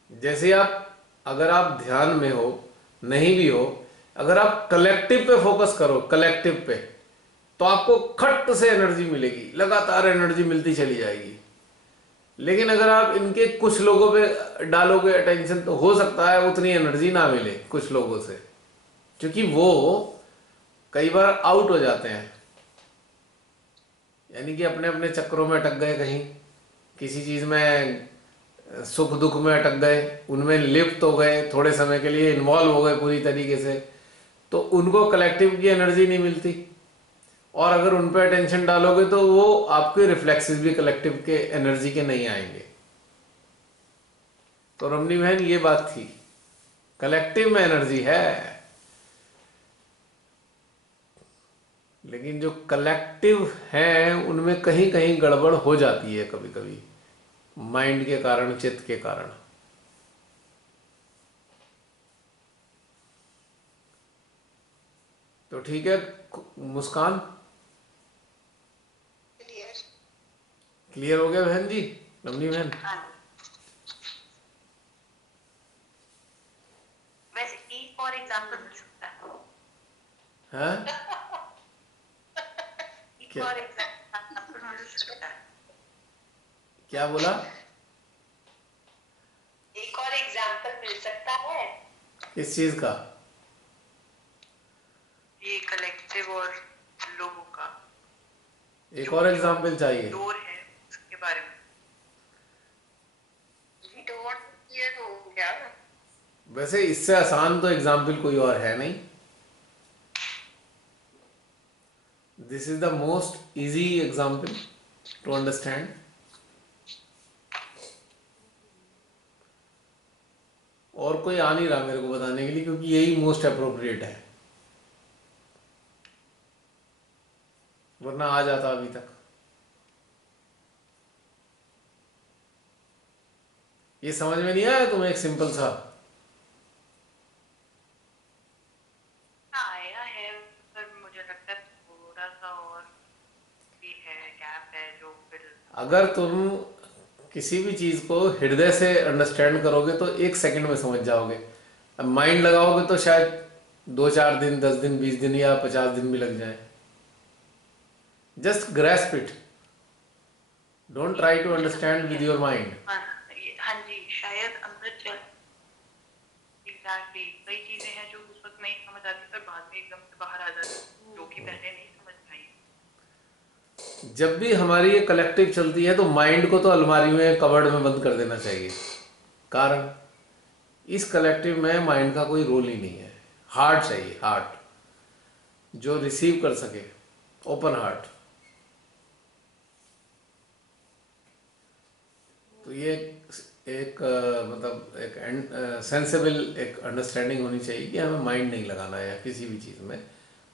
जैसे अगर आप ध्यान में हो, नहीं भी हो, अगर आप कलेक्टिव पे फोकस करो, कलेक्टिव पे, तो आपको खट से एनर्जी मिलेगी, लगातार एनर्जी मिलती चली जाएगी। लेकिन अगर आप इनके कुछ लोगों पे डालोगे अटेंशन तो हो सकता है उतनी एनर्जी ना मिले कुछ लोगों से, क्योंकि वो कई बार आउट हो जाते हैं, यानी कि अपने अपने चक्रों में अटक गए, कहीं किसी चीज में सुख दुख में अटक गए, उनमें लिप्त हो गए, थोड़े समय के लिए इन्वॉल्व हो गए पूरी तरीके से, तो उनको कलेक्टिव की एनर्जी नहीं मिलती। और अगर उन पर अटेंशन डालोगे तो वो आपके रिफ्लेक्सेस भी कलेक्टिव के एनर्जी के नहीं आएंगे। तो रमनी बहन ये बात थी, कलेक्टिव में एनर्जी है, लेकिन जो कलेक्टिव है उनमें कहीं कहीं गड़बड़ हो जाती है कभी कभी, माइंड के कारण, चित्त के कारण। तो ठीक है मुस्कान, क्लियर हो गया बहन जी, रमनी बहन? हाँ, वैसे एक और एग्जांपल मिल सकता है। हाँ एक क्या और एग्जांपल मिल सकता है। क्या बोला? एक और एग्जाम्पल मिल सकता है। किस चीज का? ये कलेक्टिव और लोगों का एक और एग्जाम्पल चाहिए? डोर है उसके बारे में। डोर क्लियर हो गया। वैसे इससे आसान तो एग्जाम्पल कोई और है नहीं। This is the most easy example to understand. और कोई आ नहीं रहा मेरे को बताने के लिए, क्योंकि यही मोस्ट अप्रोप्रिएट है, वरना आ जाता अभी तक। ये समझ में नहीं आया तुम्हें? एक सिंपल सा आया है, पर मुझे लगता है थोड़ा सा और भी है, गैप है जो फिर। अगर तुम किसी भी चीज को हृदय से अंडरस्टैंड करोगे तो 1 सेकंड में समझ जाओगे। अब माइंड लगाओगे तो शायद 2-4 दिन, 10 दिन, 20 दिन या 50 दिन भी लग जाए। Just grasp it, don't try to understand with your mind. हाँ जी, शायद अंदर चल एग्जैक्टली कई चीजें हैं जो उस वक्त नहीं समझ आती, पर बाद में एकदम से बाहर आ जाती, जो कि पहले नहीं समझ में आई। जब भी हमारी ये कलेक्टिव चलती है तो माइंड को तो अलमारी में, कबर्ड में बंद कर देना चाहिए। कारण इस कलेक्टिव में माइंड का कोई रोल ही नहीं है। हार्ट चाहिए, हार्ट जो रिसीव कर सके, ओपन हार्ट। तो ये मतलब एक सेंसेबल एक अंडरस्टैंडिंग होनी चाहिए कि हमें माइंड नहीं लगाना है या किसी भी चीज़ में,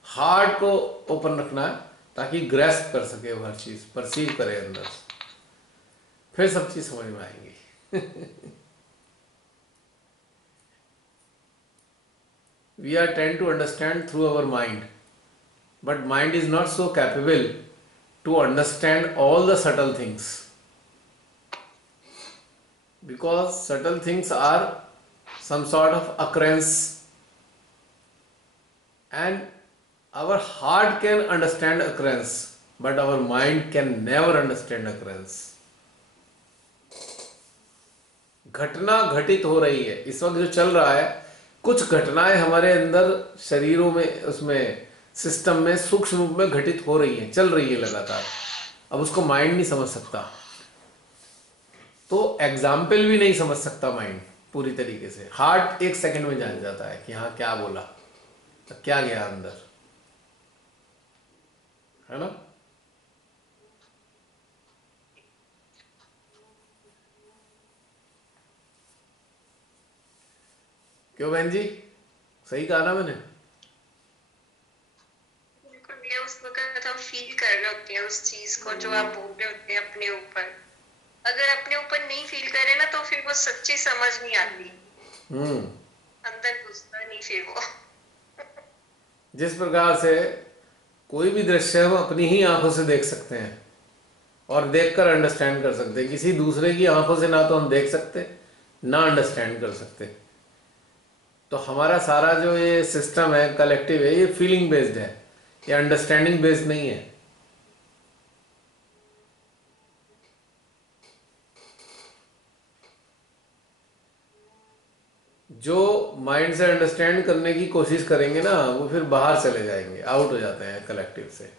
हार्ट को ओपन रखना है ताकि ग्रैस्प कर सके वो, हर चीज़ परसीव करे अंदर, फिर सब चीज़ समझ में आएंगी। We are tend to understand through our mind, but mind is not so capable to understand all the subtle things, because subtle things are some sort of occurrence, and our heart can understand occurrence but our mind can never understand occurrence. घटना घटित हो रही है इस वक्त जो चल रहा है, कुछ घटनाएं हमारे अंदर शरीरों में, उसमें सिस्टम में सूक्ष्म रूप में घटित हो रही हैं, चल रही है लगातार। अब उसको माइंड नहीं समझ सकता, तो एग्जाम्पल भी नहीं समझ सकता माइंड पूरी तरीके से। हार्ट 1 सेकंड में जान जाता है कि हाँ क्या बोला, तो क्या गया अंदर, है ना? क्यों बहन जी, सही कहा ना मैंने? बिल्कुल भैया, उस वक्त हम फील कर रहे होते हैं उस चीज को जो आप बोल रहे होते हैं अपने ऊपर। अगर अपने ऊपर नहीं फील करे ना तो फिर वो सच्ची समझ नहीं आती, अंदर घुसता नहीं फिर वो। जिस प्रकार से कोई भी दृश्य हम अपनी ही आंखों से देख सकते हैं और देखकर अंडरस्टैंड कर सकते हैं, किसी दूसरे की आंखों से ना तो हम देख सकते ना अंडरस्टैंड कर सकते। तो हमारा सारा जो ये सिस्टम है कलेक्टिव है, ये फीलिंग बेस्ड है, ये अंडरस्टैंडिंग बेस्ड नहीं है। जो माइंड से अंडरस्टैंड करने की कोशिश करेंगे ना, वो फिर बाहर चले जाएंगे, आउट हो जाते हैं कलेक्टिव से,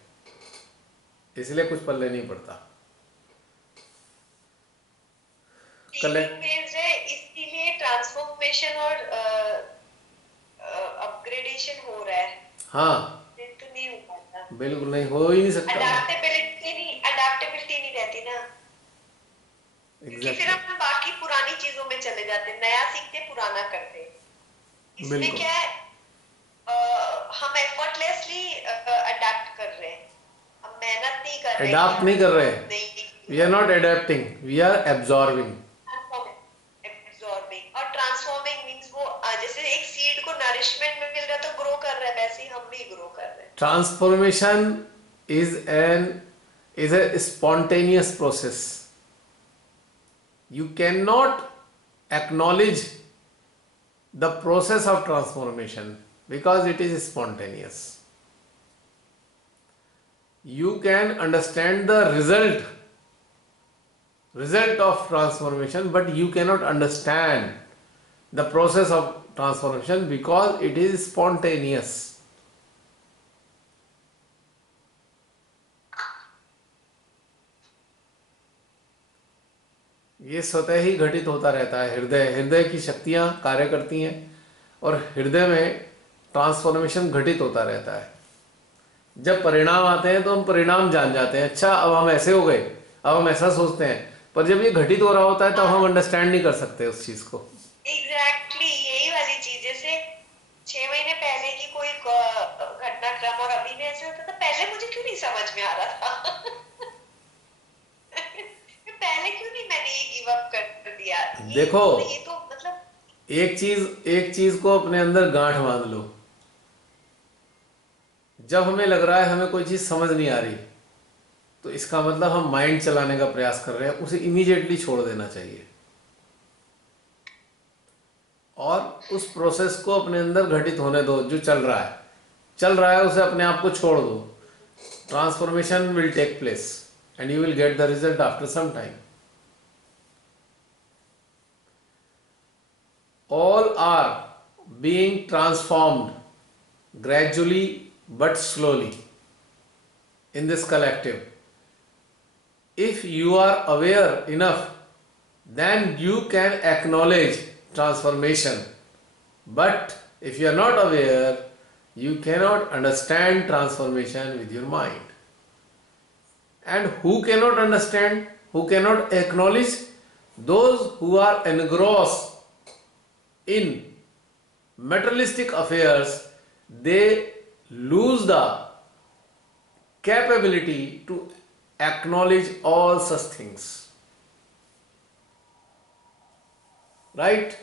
इसलिए कुछ पल्ले नहीं पड़ता। फीलिंग कलेक्ट बेस्ड है, इसीलिए ट्रांसफॉर्मेशन और अपग्रेडेशन हो रहा है, हाँ, नहीं तो नहीं हो पाता। बिल्कुल नहीं, हो ही नहीं सकता। अडेप्टेबिलिटी नहीं रहती ना, क्योंकि फिर एग्जैक्टली, हम बाकी पुरानी चीजों में चले जाते हैं, नया सीखते पुराना करते हैं। इसमें बिल्कुल। क्या है, हम एफर्टलेसली अडेप्ट कर रहे हैं, हम मेहनत नहीं कर रहे कि अडाप्ट नहीं हम कर रहे, नहीं we are not adapting, we are absorbing. Absorbing. और ट्रांसफॉर्मिंग मींस वो जैसे एक सीड को नरिशमेंट मिल रहा है तो ग्रो कर रहा है, वैसे ही हम भी ग्रो कर रहे हैं। Transformation is a spontaneous process. You cannot acknowledge the process of transformation because it is spontaneous. You can understand the result of transformation, but you cannot understand the process of transformation because it is spontaneous. ये स्वतः ही घटित होता रहता है। हृदय की शक्तियां कार्य करती हैं और हृदय में ट्रांसफॉर्मेशन घटित होता रहता है। जब परिणाम आते हैं तो हम परिणाम जान जाते हैं, अच्छा अब हम ऐसे हो गए, अब हम ऐसा सोचते हैं, पर जब ये घटित हो रहा होता है तब हम अंडरस्टैंड नहीं कर सकते उस चीज को। एग्जैक्टली यही वाली चीज, जैसे 6 महीने पहले की कोई घटनाक्रम और अभी में ऐसे होता था, पहले मुझे क्यों नहीं समझ में आ रहा था पहले क्यों नहीं मैंने ये गिव अप कर दिया। देखो, ये तो मतलब एक चीज को अपने अंदर गांठ बांध लो, जब हमें लग रहा है हमें कोई चीज समझ नहीं आ रही, तो इसका मतलब हम माइंड चलाने का प्रयास कर रहे हैं, उसे इमीडिएटली छोड़ देना चाहिए और उस प्रोसेस को अपने अंदर घटित होने दो। जो चल रहा है उसे अपने आप को छोड़ दो। Transformation will take place and you will get the result after some time. All are being transformed gradually but slowly in this collective. If you are aware enough, then you can acknowledge transformation. But if you are not aware, you cannot understand transformation with your mind. And who cannot understand, who cannot acknowledge? Those who are engrossed in materialistic affairs, they lose the capability to acknowledge all such things. Right?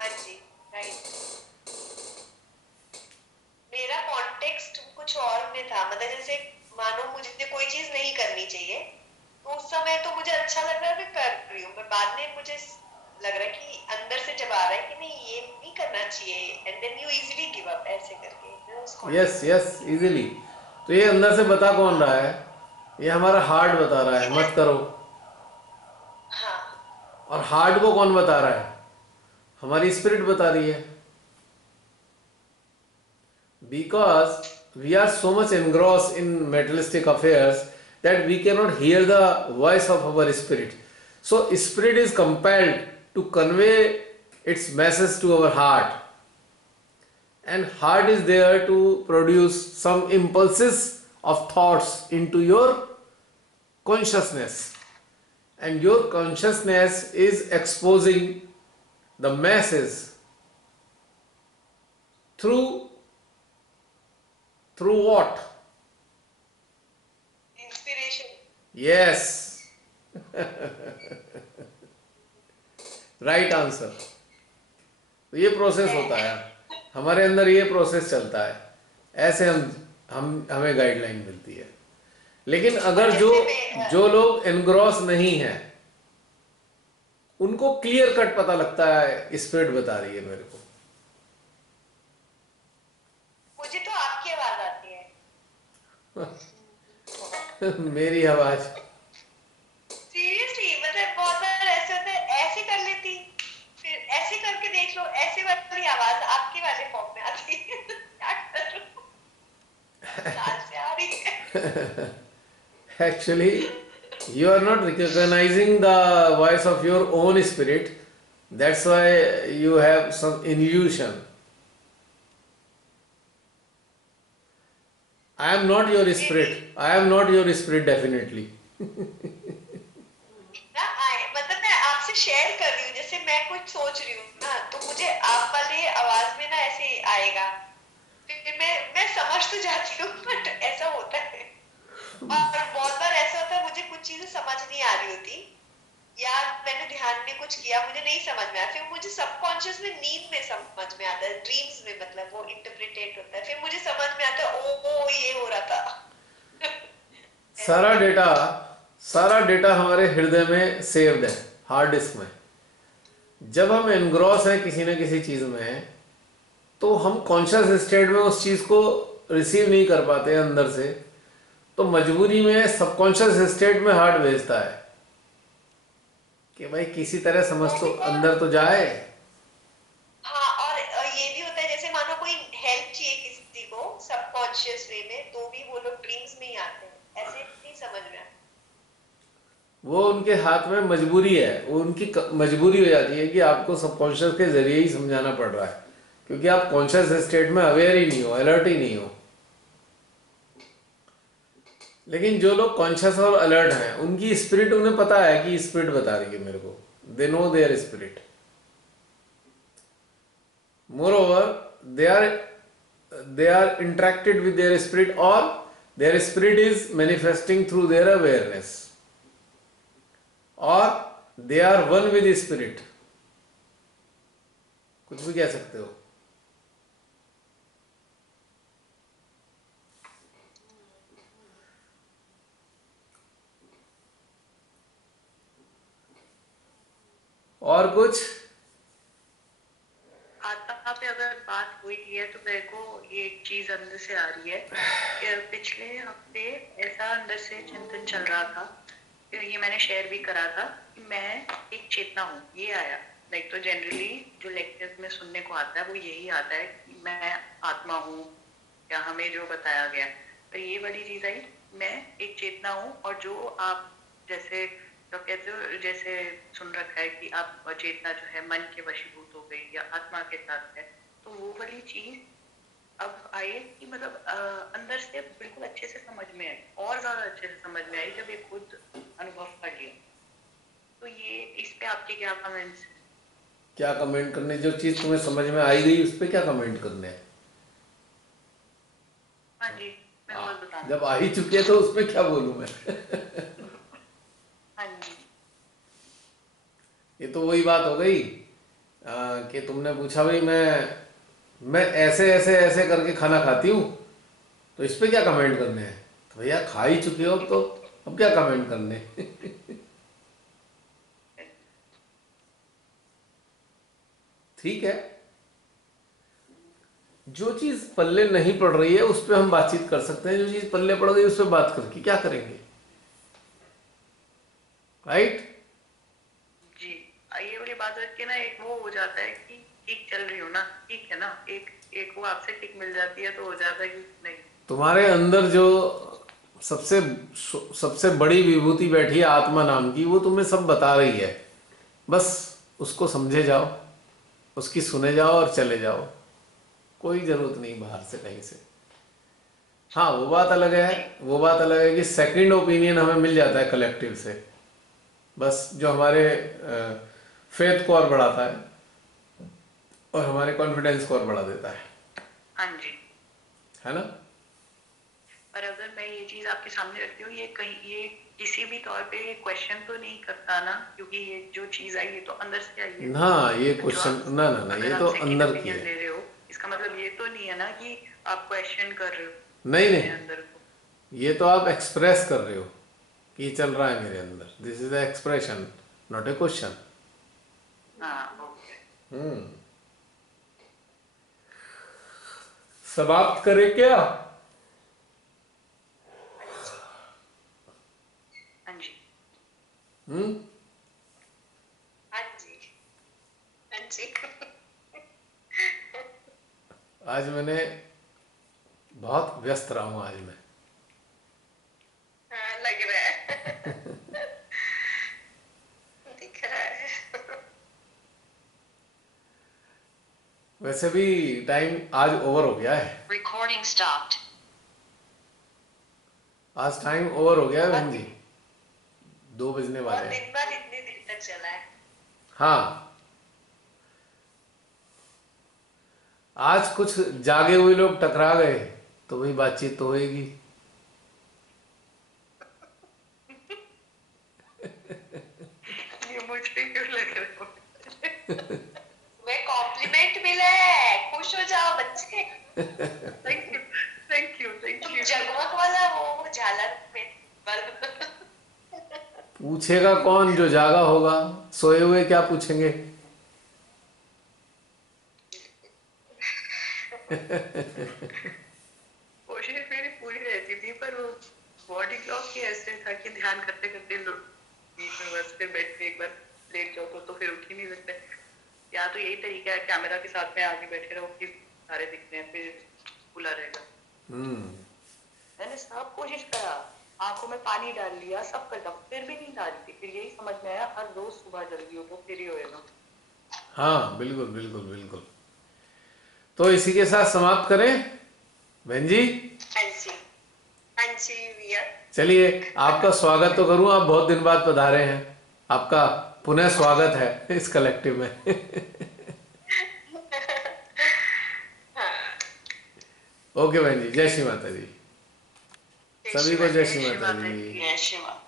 हाँ जी, राइट। मेरा कॉन्टेक्स्ट कुछ और में था, मतलब जैसे मानो मुझे कोई चीज नहीं करनी चाहिए, तो उस समय तो मुझे अच्छा लग रहा है, मैं कर रही हूँ, पर बाद में मुझे लग रहा है कि अंदर से जब आ रहा है कि नहीं ये नहीं करना चाहिए, and then you easily give up, ऐसे करके। Yes easily. तो ये अंदर से बता कौन रहा है? ये हमारा हार्ट बता रहा है मत करो। हाँ। और हार्ट को कौन बता रहा है? हमारी स्पिरिट बता रही है। Because we are so much engrossed in materialistic affairs that we cannot hear the voice of our spirit. So spirit is compelled to convey its message to our heart, and heart is there to produce some impulses of thoughts into your consciousness, and your consciousness is exposing the masses through what? Inspiration. Yes. Right answer. तो ये प्रोसेस होता है हमारे अंदर, ये प्रोसेस चलता है, ऐसे हमें गाइडलाइन मिलती है। लेकिन अगर जो लोग एनग्रॉस नहीं हैं, उनको क्लियर कट पता लगता है स्पिरिट बता रही है मेरे को। मुझे तो आपकी आवाज आती है मेरी आवाज सीरियसली, मतलब बहुत बार ऐसे होता है, ऐसे कर लेती, फिर ऐसे कर देख लो ऐसे वाली आवाज आपके वाले फॉर्म में आती है। क्या करूं, कहाँ से आ रही है? Actually, you are not recognizing the voice of your own spirit. That's why you have some illusion. I am not your spirit. I am not your spirit, definitely. ना आए मतलब मैं आपसे शेयर कर रही हूँ, जैसे मैं कुछ सोच रही हूँ ना तो मुझे आप वाले आवाज में ना ऐसे आएगा, फिर मैं समझ तो जाती हूँ बट ऐसा होता है। और बहुत बार ऐसा होता है मुझे कुछ चीजें समझ नहीं आ रही होती, या मैंने ध्यान में कुछ किया मुझे नहीं समझ में आया, फिर मुझे सबकॉन्शियस में नींद में समझ में आता है, ड्रीम्स में मतलब वो इंटरप्रिटेट होता है, फिर मुझे समझ में आता है ओ ये हो रहा था। सारा डेटा सारा डेटा हमारे हृदय में सेव्ड है, हार्ड डिस्क में। जब हम एनग्रॉस हैं किसी न किसी चीज में, तो हम कॉन्शियस स्टेट में उस चीज को रिसीव नहीं कर पाते अंदर से, तो मजबूरी में सबकॉन्शियस स्टेट में हार्ट भेजता है कि भाई किसी तरह समझ तो अंदर तो जाए। हाँ, और ये भी होता है जैसे मानो कोई हेल्प चाहिए किसी को सबकॉन्शियस वे में, तो भी वो लोग ड्रीम्स में ही आते हैं, ऐसे नहीं समझ में आता। वो उनके हाथ में मजबूरी है, वो उनकी मजबूरी हो जाती है कि आपको सबकॉन्शियस के जरिए ही समझाना पड़ रहा है, क्योंकि आप कॉन्शियस स्टेट में अवेयर ही नहीं हो, अलर्ट ही नहीं हो। लेकिन जो लोग कॉन्शियस और अलर्ट हैं, उनकी स्पिरिट, उन्हें पता है कि स्पिरिट बता रही है मेरे को, they know their spirit. Moreover they are interacted with their spirit, or their spirit is manifesting through their awareness, or they are one with spirit, कुछ भी कह सकते हो। और कुछ आत्मा पे अगर बात हुई है तो मेरे को ये एक चीज अंदर से आ रही है कि पिछले हफ्ते ऐसा अंदर से चिंतन चल रहा था, ये मैंने शेयर भी करा था कि मैं एक चेतना हूँ, ये आया। लाइक तो जनरली जो लेक्चर्स में सुनने को आता है वो यही आता है कि मैं आत्मा हूँ, या हमें जो बताया गया, पर ये वाली चीज आई, मैं एक चेतना हूँ। और जो आप जैसे तो कहते हो, जैसे सुन रखा है कि आप चेतना जो है मन के वशीभूत हो गई या आत्मा के साथ है, तो वो वाली चीज अब आई कि मतलब अंदर से बिल्कुल अच्छे से समझ में आई, और ज्यादा अच्छे से समझ में आई जब ये खुद अनुभव कर लिया। तो ये इस पे आपके क्या कमेंट्स? क्या कमेंट करने, जो चीज तुम्हें समझ में आई गई उस पर क्या कमेंट करने हैं? हाँ जी, मैं बस बताऊँ। जब आ ही चुकी है तो उसमें क्या बोलूं मैं? हाँ जी, ये तो वही बात हो गई कि तुमने पूछा भाई मैं ऐसे ऐसे ऐसे करके खाना खाती हूँ, तो इस पे क्या कमेंट करने हैं? तो भैया खा ही चुके हो तो अब क्या कमेंट करने? ठीक है, जो चीज पल्ले नहीं पड़ रही है उस पर हम बातचीत कर सकते हैं, जो चीज पल्ले पड़ गई उस पर बात करके क्या करेंगे? राइट? जी। ये वाली बात है कि ना एक वो हो जाता है कि ठीक चल रही हो ना, ठीक है ना, एक वो आपसे टिक मिल जाती है तो हो जाता है कि नहीं। तुम्हारे अंदर जो सबसे सबसे बड़ी विभूति बैठी है आत्मा नाम की, वो तुम्हें सब बता रही है, बस उसको समझे जाओ, उसकी सुने जाओ और चले जाओ, कोई जरूरत नहीं बाहर से कहीं से। हाँ, वो बात अलग है कि सेकंड ओपिनियन हमें मिल जाता है कलेक्टिव से, बस जो हमारे फेथ को और बढ़ाता है और हमारे कॉन्फिडेंस को और बढ़ा देता है। हाँ जी, है ना? पर अगर मैं ये चीज आपके सामने रखती हूँ, ये कहीं ये किसी भी तौर पे क्वेश्चन तो नहीं करता ना, क्योंकि ये जो चीज आई ये तो अंदर से आई है। हाँ, ये जो क्वेश्चन आप ना, अगर ये आप तो सेकंड अंदर की ओपिनियन है। ले रहे हो, इसका मतलब ये तो नहीं है ना कि आप क्वेश्चन कर रहे हो नहीं अपने नहीं, अंदर को। ये तो आप एक्सप्रेस कर रहे हो कि ये चल रहा है मेरे अंदर, this is the expression, not a question. हाँ, ओके। समाप्त करें क्या? हाँ जी, हम्म हाँ जी, हाँ जी। आज मैंने बहुत व्यस्त रहा हूँ आज मैं। हाँ, लग रहा है। दिख रहा है। वैसे भी टाइम आज ओवर हो गया है। Recording stopped. आज टाइम ओवर हो गया है बहन जी, 2 बजने बहुत वाले हैं। दिन बाद इतनी देर तक चला है। हाँ, आज कुछ जागे हुए लोग टकरा गए तो वही बातचीत तो होएगी। ये मुझे क्यों लग रहा है? वे कॉम्प्लीमेंट मिला है, खुश हो जाओ बच्चे। Thank you, thank you, thank तुम यू। जगमग वाला वो झालर में बल्ब। पूछेगा कौन, जो जागा होगा। सोए हुए क्या पूछेंगे। कोशिश मेरी पूरी रहती थी, पर वो बॉडी क्लॉक ही ऐसे था कि ध्यान करते करते बीच में बस फिर बेड पे एक बार लेट जाओ तो फिर उठ ही नहीं सकते। या तो यही तरीका है, कैमरा के साथ में आगे बैठे रहो कि सारे दिखते हैं, फिर खुला रहेगा। मैंने सब कोशिश करा, आंखों में पानी डाल लिया, सब कर, फिर भी नहीं डाल रही थी। फिर यही समझ में आया, हर रोज सुबह जल्दी उठो फिर ही होएगा। हाँ बिल्कुल बिल्कुल बिल्कुल। तो इसी के साथ समाप्त करें बहन जी। हाँ जी, हाँ जी भैया। चलिए, आपका स्वागत तो करूं, आप बहुत दिन बाद पधारे हैं, आपका पुनः स्वागत है इस कलेक्टिव में। ओके बहन जी, जय श्री माता जी। सभी को जय श्री माता जी। जय श्री माता।